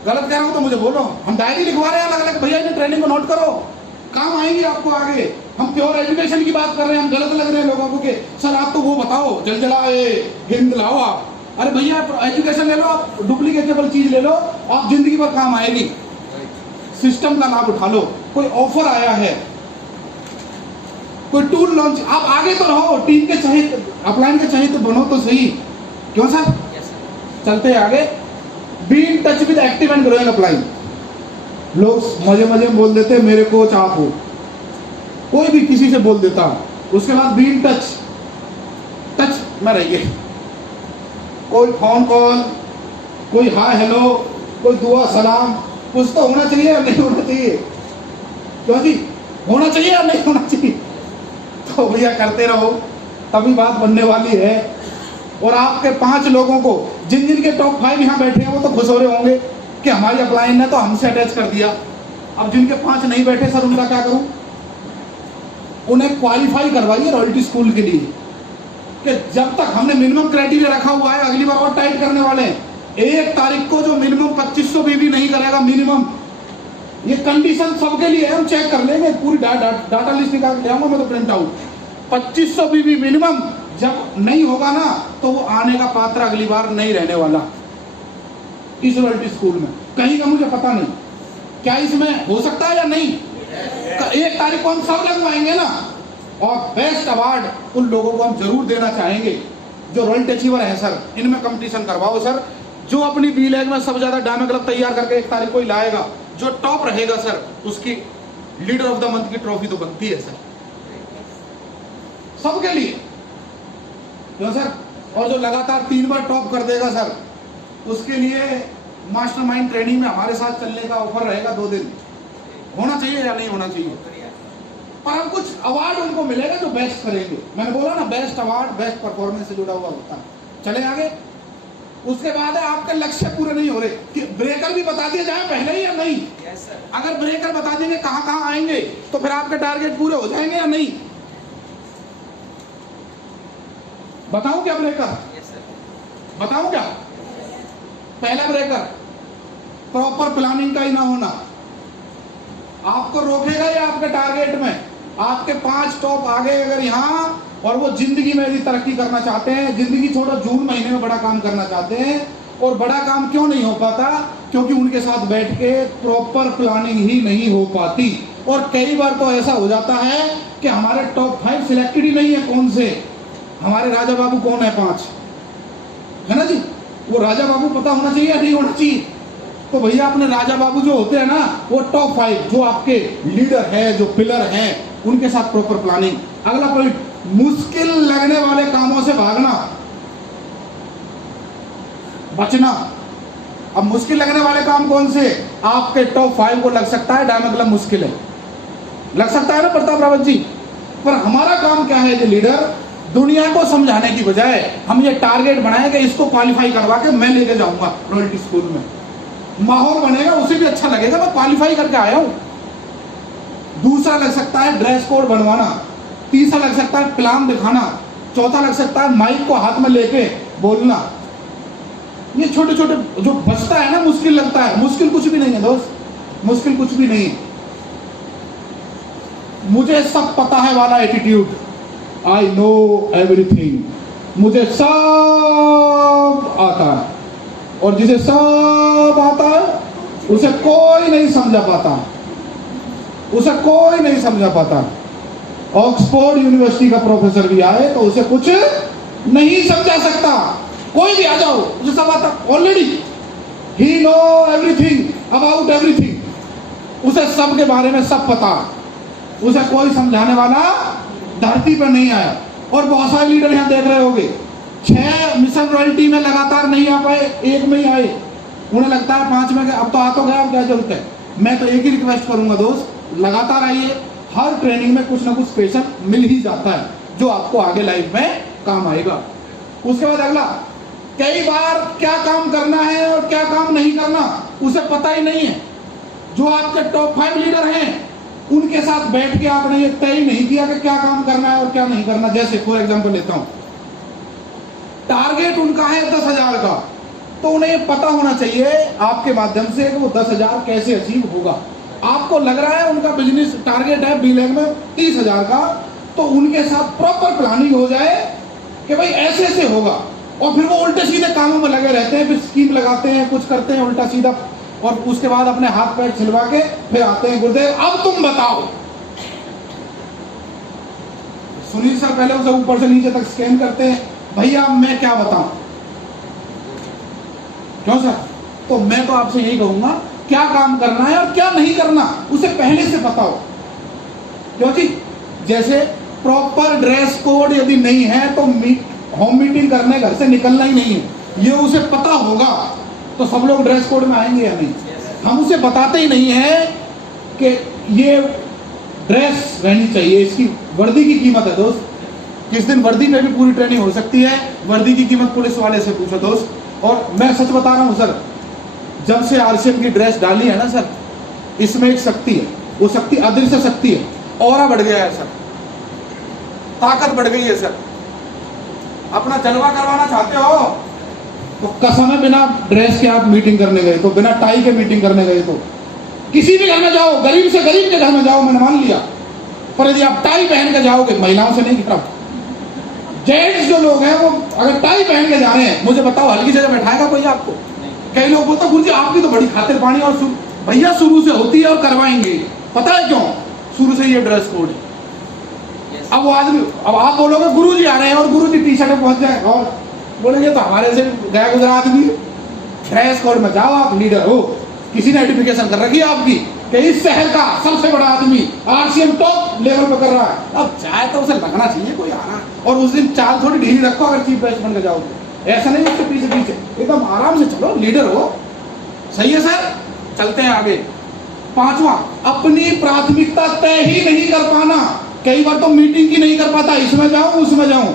गलत कह रहा हूं तो मुझे बोलो। हम डायरी लिखवा रहे हैं अलग अलग, भैया इन्हें ट्रेनिंग को नोट करो, काम आएंगी आपको आगे। हम प्योर एजुकेशन की बात कर रहे हैं, हम गलत लग रहे हैं लोगों को कि सर आप तो वो बताओ जलजलाए हिंद लाओ आप। अरे भैया एजुकेशन ले लो, आप डुप्लीकेटेबल चीज ले लो, आप जिंदगी भर काम आएगी। सिस्टम का लाभ उठा लो। कोई ऑफर आया है, कोई टूल लॉन्च, आप आगे तो रहो, टीम के चाहिए, अपलाइन के चाहिए तो बनो तो सही। क्यों सर? Yes sir. चलते आगे। Be in touch with active and growing upline. लोग मजे में बोल देते मेरे कोच आप हो, कोई भी किसी से बोल देता। उसके बाद बी इन टच में रहिए। कोई फोन कॉल, कोई हाय हेलो, कोई दुआ सलाम, कुछ तो होना चाहिए या नहीं होना चाहिए? क्यों जी? होना चाहिए या नहीं होना चाहिए? तो भैया करते रहो, तभी बात बनने वाली है। और आपके 5 लोगों को, जिन के टॉप 5 यहाँ बैठे हैं वो तो खुश हो रहे होंगे कि हमारी अपलाइन ने तो हमसे अटैच कर दिया। अब जिनके 5 नहीं बैठे सर उनका क्या करूं? उन्हें क्वालिफाई करवाइए रॉयल्टी स्कूल के लिए, कि जब तक हमने मिनिमम क्राइटेरिया रखा हुआ है, अगली बार और टाइट करने वाले हैं। 1 तारीख को जो मिनिमम 2500 भी नहीं करेगा मिनिमम, ये कंडीशन सबके लिए है, हम चेक कर लेंगे, पूरी डाटा लिस्ट निकाल के ले आऊंगा मैं तो प्रिंट आउट। 2500 बीबी मिनिमम जब नहीं होगा ना तो वो आने का पात्र अगली बार नहीं रहने वाला इस रॉयल्टी स्कूल में। कहीं का मुझे पता नहीं, क्या इसमें हो सकता है या नहीं? 1 तारीख को हम सब लगवाएंगे ना। और बेस्ट अवार्ड उन लोगों को हम जरूर देना चाहेंगे जो रॉयल्टी अचीवर है सर। इनमें कंपटीशन करवाओ सर, जो अपनी बी लैग में सबसे ज्यादा डायमंड क्लब तैयार करके 1 तारीख को ही लाएगा, जो टॉप रहेगा सर, उसकी लीडर ऑफ द मंथ की ट्रॉफी तो बनती है सर, सबके लिए, क्यों सर? और जो लगातार 3 बार टॉप कर देगा सर, उसके लिए मास्टरमाइंड ट्रेनिंग में हमारे साथ चलने का ऑफर रहेगा 2 दिन। होना चाहिए या नहीं होना चाहिए? पर हम कुछ अवार्ड उनको मिलेगा जो बेस्ट करेंगे। मैंने बोला ना, बेस्ट अवार्ड बेस्ट परफॉर्मेंस से जुड़ा हुआ होता है। चले आगे। उसके बाद है आपके लक्ष्य पूरे नहीं हो रहे कि ब्रेकर भी बता दिया जाए पहले ही या नहीं? Yes sir. अगर ब्रेकर बता देंगे कहां कहां आएंगे तो फिर आपके टारगेट पूरे हो जाएंगे या नहीं? बताऊं क्या ब्रेकर? Yes sir. बताऊं क्या? पहला ब्रेकर प्रॉपर प्लानिंग का ही ना होना, आपको रोकेगा या आपके टारगेट में? आपके 5 टॉप आगे अगर यहाँ, और वो जिंदगी में यदि तरक्की करना चाहते हैं, जिंदगी छोड़ो जून महीने में बड़ा काम करना चाहते हैं, और बड़ा काम क्यों नहीं हो पाता? क्योंकि उनके साथ बैठ के प्रॉपर प्लानिंग ही नहीं हो पाती। और कई बार तो ऐसा हो जाता है कि हमारे टॉप 5 सिलेक्टेड ही नहीं है। कौन से? हमारे राजा बाबू कौन है? 5 है ना जी। वो राजा बाबू पता होना चाहिए या नहीं होना चाहिए? तो भैया अपने राजा बाबू जो होते हैं ना, वो टॉप 5 जो आपके लीडर है, जो पिलर हैं, उनके साथ प्रॉपर प्लानिंग। अगला पॉइंट, मुश्किल लगने वाले कामों से भागना, बचना। अब मुश्किल लगने वाले काम कौन से? आपके टॉप 5 को लग सकता है डायमंड क्लब मुश्किल है, लग सकता है ना प्रताप रावत जी। पर हमारा काम क्या है? जो लीडर, दुनिया को समझाने की बजाय हम ये टारगेट बनाए कि इसको क्वालिफाई करवा के मैं लेके जाऊंगा रॉयल्टी स्कूल में। माहौल बनेगा, उसे भी अच्छा लगेगा मैं क्वालिफाई करके आया हूं। दूसरा लग सकता है ड्रेस कोड बनवाना, तीसरा लग सकता है प्लान दिखाना, चौथा लग सकता है माइक को हाथ में लेके बोलना। ये छोटे छोटे जो बचता है ना, मुश्किल लगता है। मुश्किल कुछ भी नहीं है दोस्त, मुश्किल कुछ भी नहीं है। मुझे सब पता है वाला एटीट्यूड, आई नो एवरीथिंग, मुझे सब आता है, और जिसे सब आता है उसे कोई नहीं समझा पाता, उसे कोई नहीं समझा पाता। ऑक्सफोर्ड यूनिवर्सिटी का प्रोफेसर भी आए तो उसे कुछ नहीं समझा सकता। कोई भी आ जाओ, उसे सब आता already. He know everything about everything, उसे सब के बारे में सब पता, उसे कोई समझाने वाला धरती पर नहीं आया। और बहुत सारे लीडर यहाँ देख रहे होंगे, 6 मिशन रॉयल्टी में लगातार नहीं आ पाए, 1 में ही आए। उन्हें लगता है 5 में अब तो आ तो गया, अब क्या जरूरत है? मैं तो एक ही रिक्वेस्ट करूंगा दोस्त, लगातार आइए। हर ट्रेनिंग में कुछ ना कुछ स्पेशल मिल ही जाता है जो आपको आगे लाइफ में काम आएगा। उसके बाद अगला, कई बार क्या काम करना है और क्या काम नहीं करना उसे पता ही नहीं है। जो आपके टॉप 5 लीडर हैं उनके साथ बैठ के आपने ये तय नहीं किया कि क्या काम करना है और क्या नहीं करना। जैसे फॉर एग्जांपल लेता हूं, टारगेट उनका है 10,000 का, तो उन्हें ये पता होना चाहिए आपके माध्यम से कि वो 10,000 कैसे अचीव होगा। आपको लग रहा है उनका बिजनेस टारगेट है बी लैग में 30,000 का, तो उनके साथ प्रॉपर प्लानिंग हो जाए कि भाई ऐसे ऐसे होगा। और फिर वो उल्टे सीधे कामों में लगे रहते हैं, फिर स्कीम लगाते हैं, कुछ करते हैं उल्टा सीधा, और उसके बाद अपने हाथ पैर छिलवा के फिर आते हैं, गुरुदेव अब तुम बताओ। सुनील सर पहले उसे ऊपर से नीचे तक स्कैन करते हैं, भैया मैं क्या बताऊं? क्यों सर? तो मैं तो आपसे यही कहूंगा, क्या काम करना है और क्या नहीं करना उसे पहले से बताओ। क्योंकि जैसे प्रॉपर ड्रेस कोड यदि नहीं है तो होम मीटिंग करने घर से निकलना ही नहीं है, ये उसे पता होगा तो सब लोग ड्रेस कोड में आएंगे या नहीं? हम उसे बताते ही नहीं है कि ये ड्रेस रहनी चाहिए, इसकी वर्दी की कीमत है दोस्त। किस दिन वर्दी में भी पूरी ट्रेनिंग हो सकती है, वर्दी की कीमत पुलिस वाले से पूछो दोस्त। और मैं सच बता रहा हूँ सर, जब से आरसीएम की ड्रेस डाली है ना सर, इसमें एक शक्ति है, वो शक्ति अदृश्य शक्ति है, ऑरा बढ़ गया है सर, ताकत बढ़ गई है सर। अपना जलवा करवाना चाहते हो तो कसम है, बिना ड्रेस के आप मीटिंग करने गए तो, बिना टाई के मीटिंग करने गए तो किसी भी घर में जाओ, गरीब से गरीब के घर में जाओ, मैंने मान लिया, पर यदि आप टाई पहन के जाओगे, महिलाओं से नहीं कह रहा, जेंट्स जो लोग हैं वो अगर टाई पहन के जा रहे हैं, मुझे बताओ हल्की जगह बैठाएगा कोई आपको? कई लोग बोलते गुरु जी आपकी तो बड़ी खातिर पानी, और भैया शुरू से होती है और करवाएंगे, पता है क्यों? शुरू से ये ड्रेस कोड है। अब वो आदमी, अब आप बोलोगे गुरु जी आ रहे हैं और गुरु जी टी शर्ट में पहुंच जाए और बोलेंगे तो हमारे से गया गुजरा आदमी, ड्रेस कोड में जाओ, आप लीडर हो, किसी ने आइडेंटिफिकेशन कर रखी है आपकी कि इस शहर का सबसे बड़ा आदमी आरसीएम टॉप लेवल पर कर रहा है, अब चाहे तो उसे लगना चाहिए कोई आना, और उस दिन चाल थोड़ी ढीली रखो अगर चीफ गेस्ट बन के जाओगे, ऐसा नहीं उसके पीछे पीछे एकदम आराम से चलो, लीडर हो। सही है सर, चलते हैं आगे। पांचवा, अपनी प्राथमिकता तय ही नहीं कर पाना। कई बार तो मीटिंग की नहीं कर पाता, इसमें जाऊं उसमें जाऊं।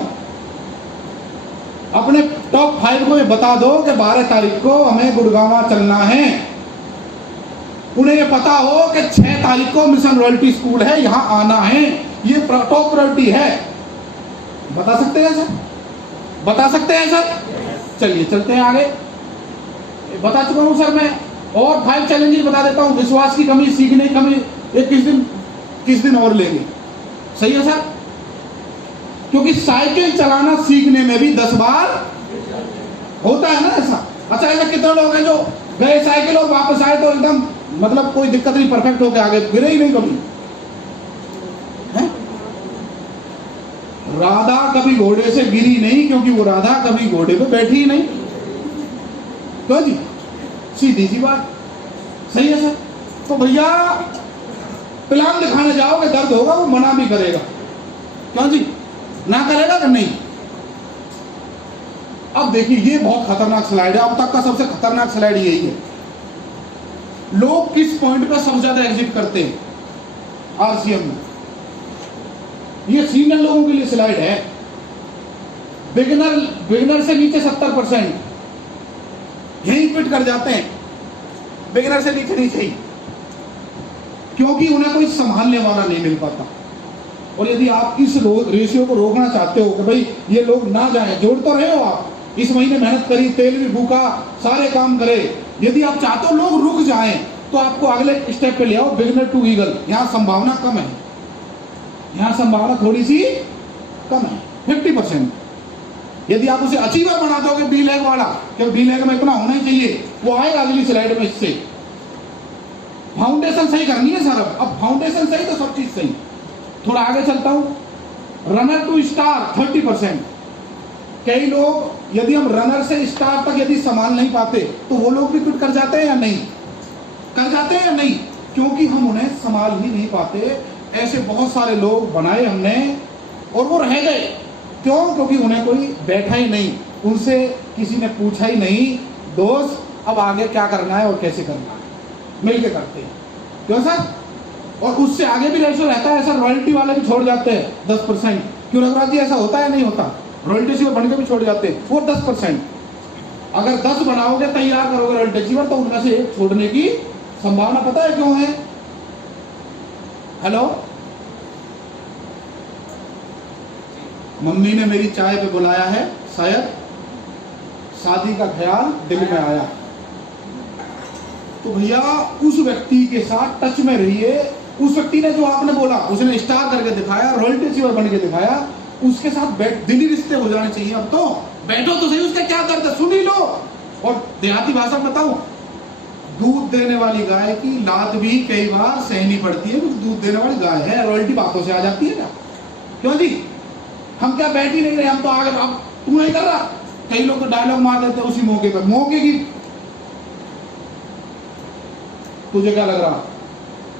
अपने टॉप 5 को बता दो कि 12 तारीख को हमें गुड़गांव चलना है, उन्हें ये पता हो कि 6 तारीख को मिशन रॉयल्टी स्कूल है, यहां आना है, ये टॉप प्रायोरिटी है। बता सकते हैं सर? बता सकते हैं सर? चलिए चलते हैं आगे। बता चुका हूं सर मैं, और 5 चैलेंजेस बता देता हूं। विश्वास की कमी, सीखने की कमी, ये किस दिन और लेंगे। सही है सर? क्योंकि साइकिल चलाना सीखने में भी 10 बार होता है ना ऐसा। अच्छा, ऐसा कितने लोग हैं जो गए साइकिल और वापस आए तो एकदम मतलब कोई दिक्कत नहीं, परफेक्ट होके आगे, गिरे ही नहीं कभी है? राधा कभी घोड़े से गिरी नहीं, क्योंकि वो राधा कभी घोड़े पे बैठी ही नहीं। क्यों जी? सीधी सी बात। सही है सर? तो भैया प्लान दिखाने जाओगे, दर्द होगा, वो मना भी करेगा। क्यों जी? ना करेगा कि नहीं? अब देखिए, ये बहुत खतरनाक स्लाइड है, अब तक का सबसे खतरनाक स्लाइड यही है। लोग किस पॉइंट पर सबसे ज्यादा एग्जिट करते हैं आरसीएम में? ये सीनियर लोगों के लिए स्लाइड है। बिगिनर से नीचे 70% यही क्विट कर जाते हैं, बिगिनर से नीचे ही, क्योंकि उन्हें कोई संभालने वाला नहीं मिल पाता। और यदि आप इस रेशियो को रोकना चाहते हो कि भाई ये लोग ना जाएं, जोड़ तो रहे हो आप, इस महीने मेहनत करी, तेल भी फूका, सारे काम करे, यदि आप चाहते हो लोग रुक जाएं तो आपको अगले स्टेप पे ले आओ, बिगिनर टू ईगल। यहां संभावना कम है, यहां संभावना थोड़ी सी कम है, 50%। यदि आप उसे अचीवर बना दोगे बी लैग वाला, क्योंकि बी लैग में इतना होना ही चाहिए, वो आएगा अगली स्लाइड में। इससे फाउंडेशन सही करनी है सर। अब फाउंडेशन सही तो सब चीज सही। थोड़ा आगे चलता हूं। Runner to star 30%। कई लोग यदि हम रनर से स्टार तक यदि संभाल नहीं पाते तो वो लोग भी क्विट कर जाते हैं या नहीं? कर जाते हैं या नहीं? क्योंकि हम उन्हें संभाल ही नहीं पाते। ऐसे बहुत सारे लोग बनाए हमने और वो रह गए। क्यों? क्योंकि उन्हें कोई बैठा ही नहीं, उनसे किसी ने पूछा ही नहीं, दोस्त अब आगे क्या करना है और कैसे करना है, मिलके करते हैं। क्यों सर? और उससे आगे भी रेशो रहता है सर, रॉयल्टी वाले भी छोड़ जाते हैं 10%। क्यों रघुराज जी, ऐसा होता है नहीं होता? रॉयल्टी से बन के भी छोड़ जाते हैं वो 10%। अगर 10 बनाओगे, तैयार करोगे रॉयल्टी अचीवर, तो उनमें से एक छोड़ने की संभावना पता है क्यों है? हेलो, मम्मी ने मेरी चाय पे बुलाया है, शायद शादी का ख्याल दिल में आया। तो भैया उस व्यक्ति के साथ टच में रहिए। उस व्यक्ति ने जो आपने बोला, उसने स्टार करके दिखाया, रॉयल्टी अचीवर बन के दिखाया, उसके साथ दिली रिश्ते हो जाने चाहिए। अब तो बैठो तो सही, उसका क्या दर्द है सुन ही लो। और देहाती भाषा में बताऊं, दूध देने वाली गाय की लात भी कई बार सहनी पड़ती है, क्योंकि दूध देने वाली गाय है। रॉयल्टी बातों से आ जाती है क्या? क्यों जी? हम क्या बैठ ही नहीं रहे, हम तो आगे। अब तू नहीं कर रहा, कई लोग तो डायलॉग मार देते हैं उसी मौके पर। मौके की तुझे क्या लग रहा,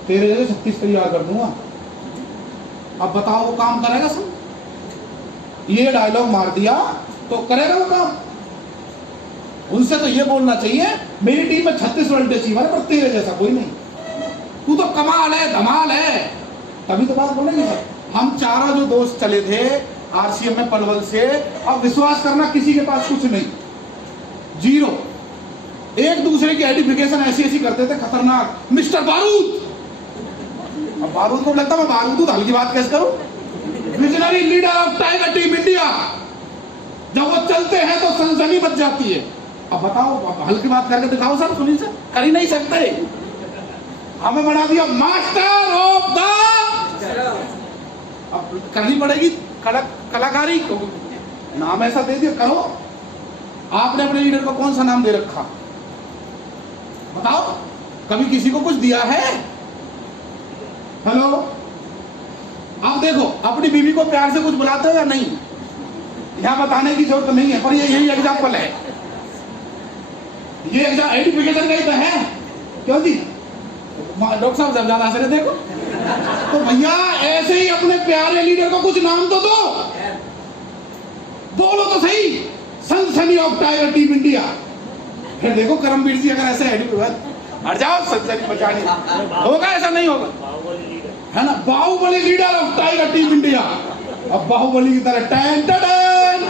तेरे जगह 36 तैयार कर दूंगा। अब बताओ वो काम करेगा सब? ये डायलॉग मार दिया तो करेगा वो काम? उनसे तो ये बोलना चाहिए, मेरी टीम में 36 रॉयल्टी अचीवर है, पर तेरे जैसा कोई नहीं, तू तो कमाल है, धमाल है, तभी तो बात बोलेंगे सर। हम चारों जो दोस्त चले थे आरसीएम में पलवल से, अब विश्वास करना किसी के पास कुछ नहीं, जीरो। एक दूसरे की आइडेंटिफिकेशन ऐसी ऐसी करते थे खतरनाक, मिस्टर बारूद। अब बारूद को लगता मैं बारूद हल्की बात कैसे करूं? Visionary leader of tiger team India. जब वो चलते हैं तो सनसनी बच जाती है। अब बताओ, हल्की बात करके दिखाओ सर, सुनील सर, कर ही नहीं सकते। हमें बना दिया मास्टर ऑफ द, अब करनी पड़ेगी कलाकारी को, नाम ऐसा दे दिया करो। आपने अपने लीडर को कौन सा नाम दे रखा बताओ, कभी किसी को कुछ दिया है? हेलो, आप देखो अपनी बीवी को प्यार से कुछ बुलाते हो या नहीं, यहां बताने की जरूरत नहीं है, पर ये यही एग्जाम्पल है, ये एडुकेशन का ही तो है। क्यों जी डॉक्टर साहब जब ज्यादा असर देखो, तो भैया ऐसे ही अपने प्यारे लीडर को कुछ नाम तो दो, बोलो तो सही, सनसनी ऑफ टाइगर टीम इंडिया। फिर देखो करमवीर जी अगर ऐसे हट जाओ, सनसनी बचाने होगा, ऐसा नहीं होगा, है ना, Baahubali leader of tiger team India. अब बाहुबली की तरह टैन टैन,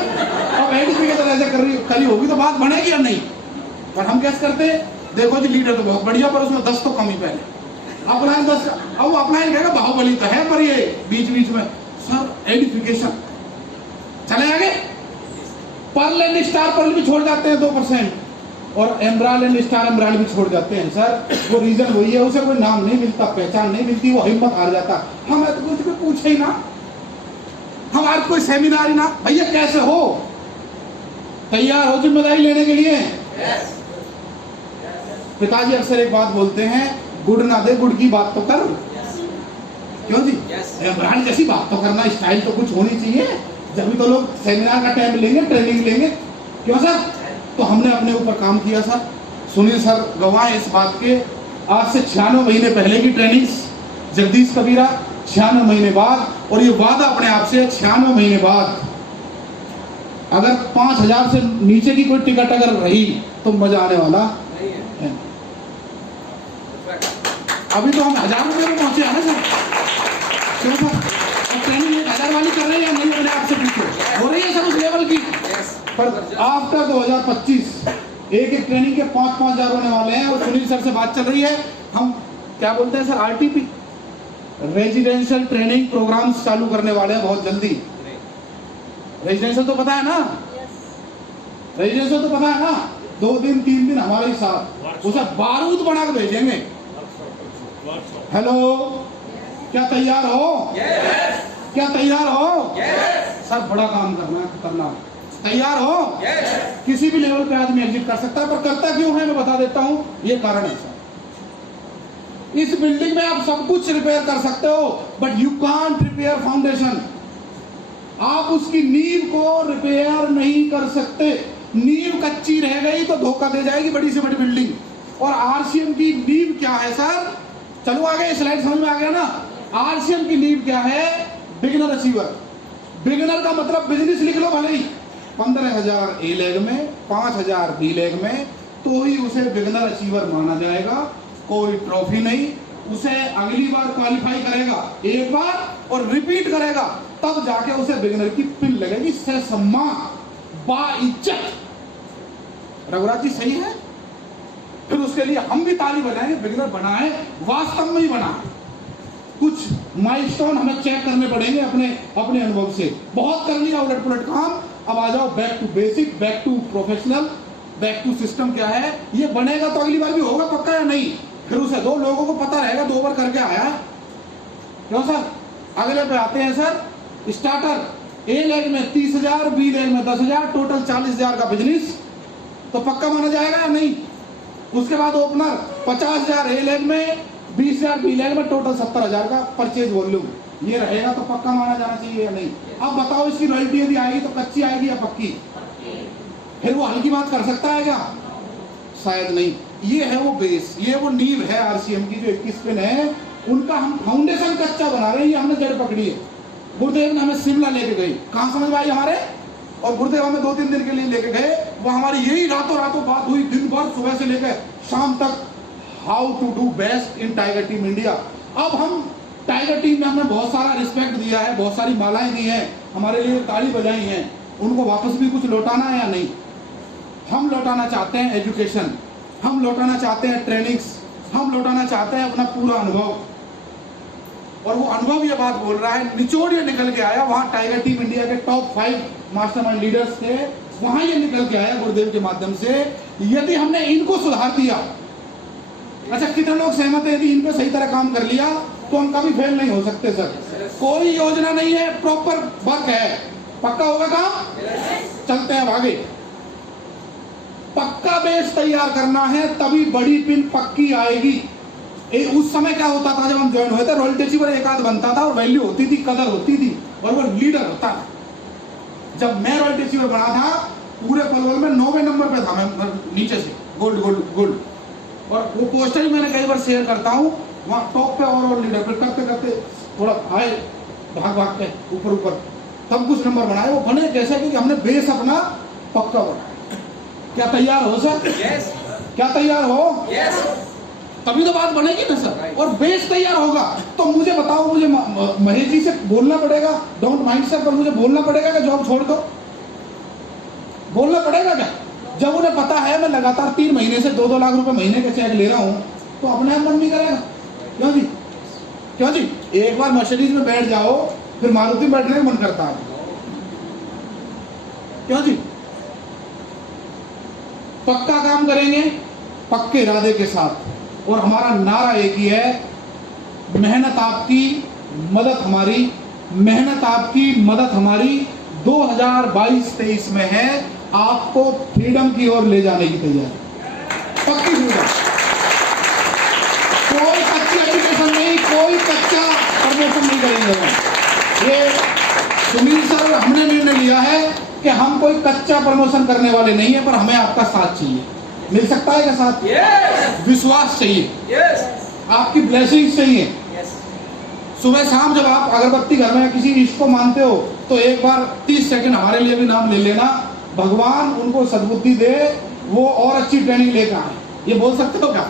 अब एडीपी की तरह ऐसे करी होगी तो बात बनेगी या नहीं? पर हम कैसे करते, देखो जी लीडर तो बहुत बढ़िया, पर उसमें 10 तो कम ही पहले अपलाइन 10, अब वो अपलाइन कहेगा बाहुबली तो है, पर ये बीच बीच में सर एडिफिकेशन। चले आगे, पर्ल एंड स्टार पर्ल भी छोड़ जाते हैं 2%, और एम्ब्राल एंड स्टार एम्ब्राल भी छोड़ जाते हैं। सर वो रीजन वही है, उसे कोई नाम नहीं मिलता, पहचान नहीं मिलती, वो हिम्मत हार जाता। हमें तो कुछ भी पूछे ही ना, हमारे कोई सेमिनार ही ना। भैया कैसे हो, तैयार हो जिम्मेदारी लेने के लिए? पिताजी अक्सर एक बात बोलते हैं, गुड़ ना दे गुड़ की बात तो कर। क्यों जी, ब्रांड जैसी बात तो करना, स्टाइल तो कुछ होनी चाहिए, जब तो लोग सेमिनार का टाइम लेंगे, ट्रेनिंग लेंगे। क्यों सर? तो हमने अपने ऊपर काम किया सर, सुनील सर गवाह इस बात के। आज से 96 महीने पहले की ट्रेनिंग, जगदीश कबीरा 96 महीने बाद, और ये वादा अपने आप से 96 महीने बाद अगर 5000 से नीचे की कोई टिकट अगर रही तो मजा आने वाला है। अभी तो हम 1000 रुपये में पहुंचे हैं ना सर। क्यों सर? अब ट्रेनिंग 1000 वाली कर रहे हैं या नहीं, अपने आप से पूछो, हो रही है सर उस लेवल की? पर आफ्टर 2025 एक ट्रेनिंग के 5-5 हजार होने वाले हैं। और सुनील सर से बात चल रही है, हम क्या बोलते हैं sir, RTP residential training programs चालू करने वाले हैं बहुत जल्दी। रेजिडेंशियल तो पता है ना, रेजिडेंशियल तो पता है ना, 2 दिन 3 दिन हमारे साथ उसे बारूद बना के भेजेंगे। हेलो, क्या तैयार हो? क्या तैयार हो? सर बड़ा काम करना है, खतरनाक। तैयार हो? किसी भी लेवल पे आदमी एग्जिट कर सकता है, पर करता क्यों है मैं बता देता हूं, ये कारण है सर। इस बिल्डिंग में आप सब कुछ रिपेयर कर सकते हो, but you can't repair foundation. आप उसकी नींव को रिपेयर नहीं कर सकते। नींव कच्ची रह गई तो धोखा दे जाएगी बड़ी से बड़ी बिल्डिंग। और आरसीएम की नींव क्या है सर? चलो आगे, स्लाइड समझ में आ गया ना। आरसीएम की नींव क्या है? Beginner achiever. बिगिनर का मतलब बिजनेस लिख लो भले ही, 15,000 ए लेग में, 5,000 बी लेग में, तो ही उसे बिगिनर अचीवर माना जाएगा। कोई ट्रॉफी नहीं, उसे अगली बार क्वालिफाई करेगा एक बार और रिपीट करेगा, तब जाके उसे बिगिनर की पिन लगेगी, से सम्मान, बाइज्जत। रघुराज जी सही है? फिर उसके लिए हम भी ताली बजाएंगे, बिगिनर बनाए, वास्तव में ही बनाए। कुछ माइलस्टोन हमें चेक करने पड़ेंगे अपने अनुभव से। बहुत कर लिया उलट पुलट काम, अब आ जाओ back to basic, back to professional, back to system. क्या है ये? बनेगा तो अगली बार भी होगा पक्का या नहीं? फिर उसे 2 लोगों को पता रहेगा 2 बार करके आया। क्यों सर? अगले पे आते हैं सर, स्टार्टर ए लेग में 30,000, बी लेग में 10,000, टोटल 40,000 का बिजनेस, तो पक्का माना जाएगा या नहीं? उसके बाद ओपनर 50,000 ए लेग में, 20,000 बी लेग में, टोटल 70,000 का परचेज वॉल्यूम, ये रहेगा तो पक्का माना जाना चाहिए या नहीं? अब बताओ इसकी रॉयल्टी यदि आएगी तो कच्ची आएगी या पक्की? फिर वो हल्की बात कर सकता है क्या? शायद नहीं। ये है वो बेस, ये वो नींव है आरसीएम की, जो 21 पिन है उनका हम फाउंडेशन कच्चा बना रहे हैं। ये हमने जड़ पकड़ी है। गुरुदेव ने हमें शिमला लेके गई, कहां समझ में आई हमारे? और गुरुदेव हमें 2-3 दिन के लिए लेके गए, वो हमारी यही रातों बात हुई, दिन भर सुबह से लेकर शाम तक, how to do best in tiger team India. अब हम टाइगर टीम में हमने बहुत सारा रिस्पेक्ट दिया है, बहुत सारी मालाएं दी हैं, हमारे लिए ताली बजाई हैं, उनको वापस भी कुछ लौटाना है या नहीं? हम लौटाना चाहते हैं एजुकेशन, हम लौटाना चाहते हैं ट्रेनिंग्स, हम लौटाना चाहते हैं अपना पूरा अनुभव। और वो अनुभव ये बात बोल रहा है, निचोड़ ये निकल के आया। वहां टाइगर टीम इंडिया के टॉप 5 मास्टरमाइंड लीडर्स थे, वहां ये निकल के आया गुरुदेव के माध्यम से। यदि हमने इनको सुधार दिया अच्छा, कितने लोग सहमत हैं कि इन पे सही तरह काम कर लिया तो हम कभी फेल नहीं हो सकते सर? कोई योजना नहीं है, प्रॉपर वर्क है। पक्का होगा काम? चलते हैं आगे। पक्का बेस तैयार करना है, तभी बड़ी पिन पक्की आएगी। उस समय क्या होता था, जब हम ज्वाइन हुए थे, रॉयल्टी टेची पर एक आध बनता था और वैल्यू होती थी, कदर होती थी, और वो लीडर होता था। जब मैं रॉयल्टी टेची पर बना था, पूरे पलवल में 9वें नंबर पे था मैं, नीचे से गोल्ड गोल्ड गोल्ड। और वो पोस्टर ही मैंने कई बार शेयर करता हूँ, वहाँ टॉप पे और लीडर पे करते करते थोड़ा आए, भाग भाग के ऊपर ऊपर, तब कुछ नंबर बनाए। वो बने कैसे कि हमने बेस अपना पक्का बनाया। क्या तैयार हो सर? यस, क्या तैयार हो? यस, तभी तो बात बनेगी ना सर। और बेस तैयार होगा तो मुझे बताओ, मुझे महेश जी से बोलना पड़ेगा, डोंट माइंड सर, पर मुझे बोलना पड़ेगा कि जॉब छोड़ दो? बोलना पड़ेगा क्या? जब उन्हें पता है मैं लगातार 3 महीने से 2-2 लाख रुपए महीने के चेक ले रहा हूं, तो अपने आप मन नहीं करेगा? क्यों जी? क्यों जी? एक बार मर्सिडीज में बैठ जाओ, फिर मारुति में बैठने का मन करता है। क्यों जी? पक्का काम करेंगे, पक्के इरादे के साथ। और हमारा नारा एक ही है, मेहनत आपकी, मदद हमारी। मेहनत आपकी, मदद हमारी 2022-23 में है आपको फ्रीडम की ओर ले जाने की तैयारी, पक्की फ्रीडम। कोई कच्ची एजुकेशन नहीं, कोई कच्चा प्रमोशन नहीं करेंगे हम। ये सुनील सर, हमने निर्णय लिया है कि हम कोई कच्चा प्रमोशन करने वाले नहीं है, पर हमें आपका साथ चाहिए। मिल सकता है क्या साथ? यस, विश्वास चाहिए, यस, आपकी ब्लेसिंग्स चाहिए। यस। सुबह शाम जब आप अगरबत्ती घर में किसी इष्ट को मानते हो, तो एक बार 30 सेकंड हमारे लिए भी नाम ले लेना। भगवान उनको सद्बुद्धि दे, वो और अच्छी ट्रेनिंग लेकर आए। ये बोल सकते हो क्या?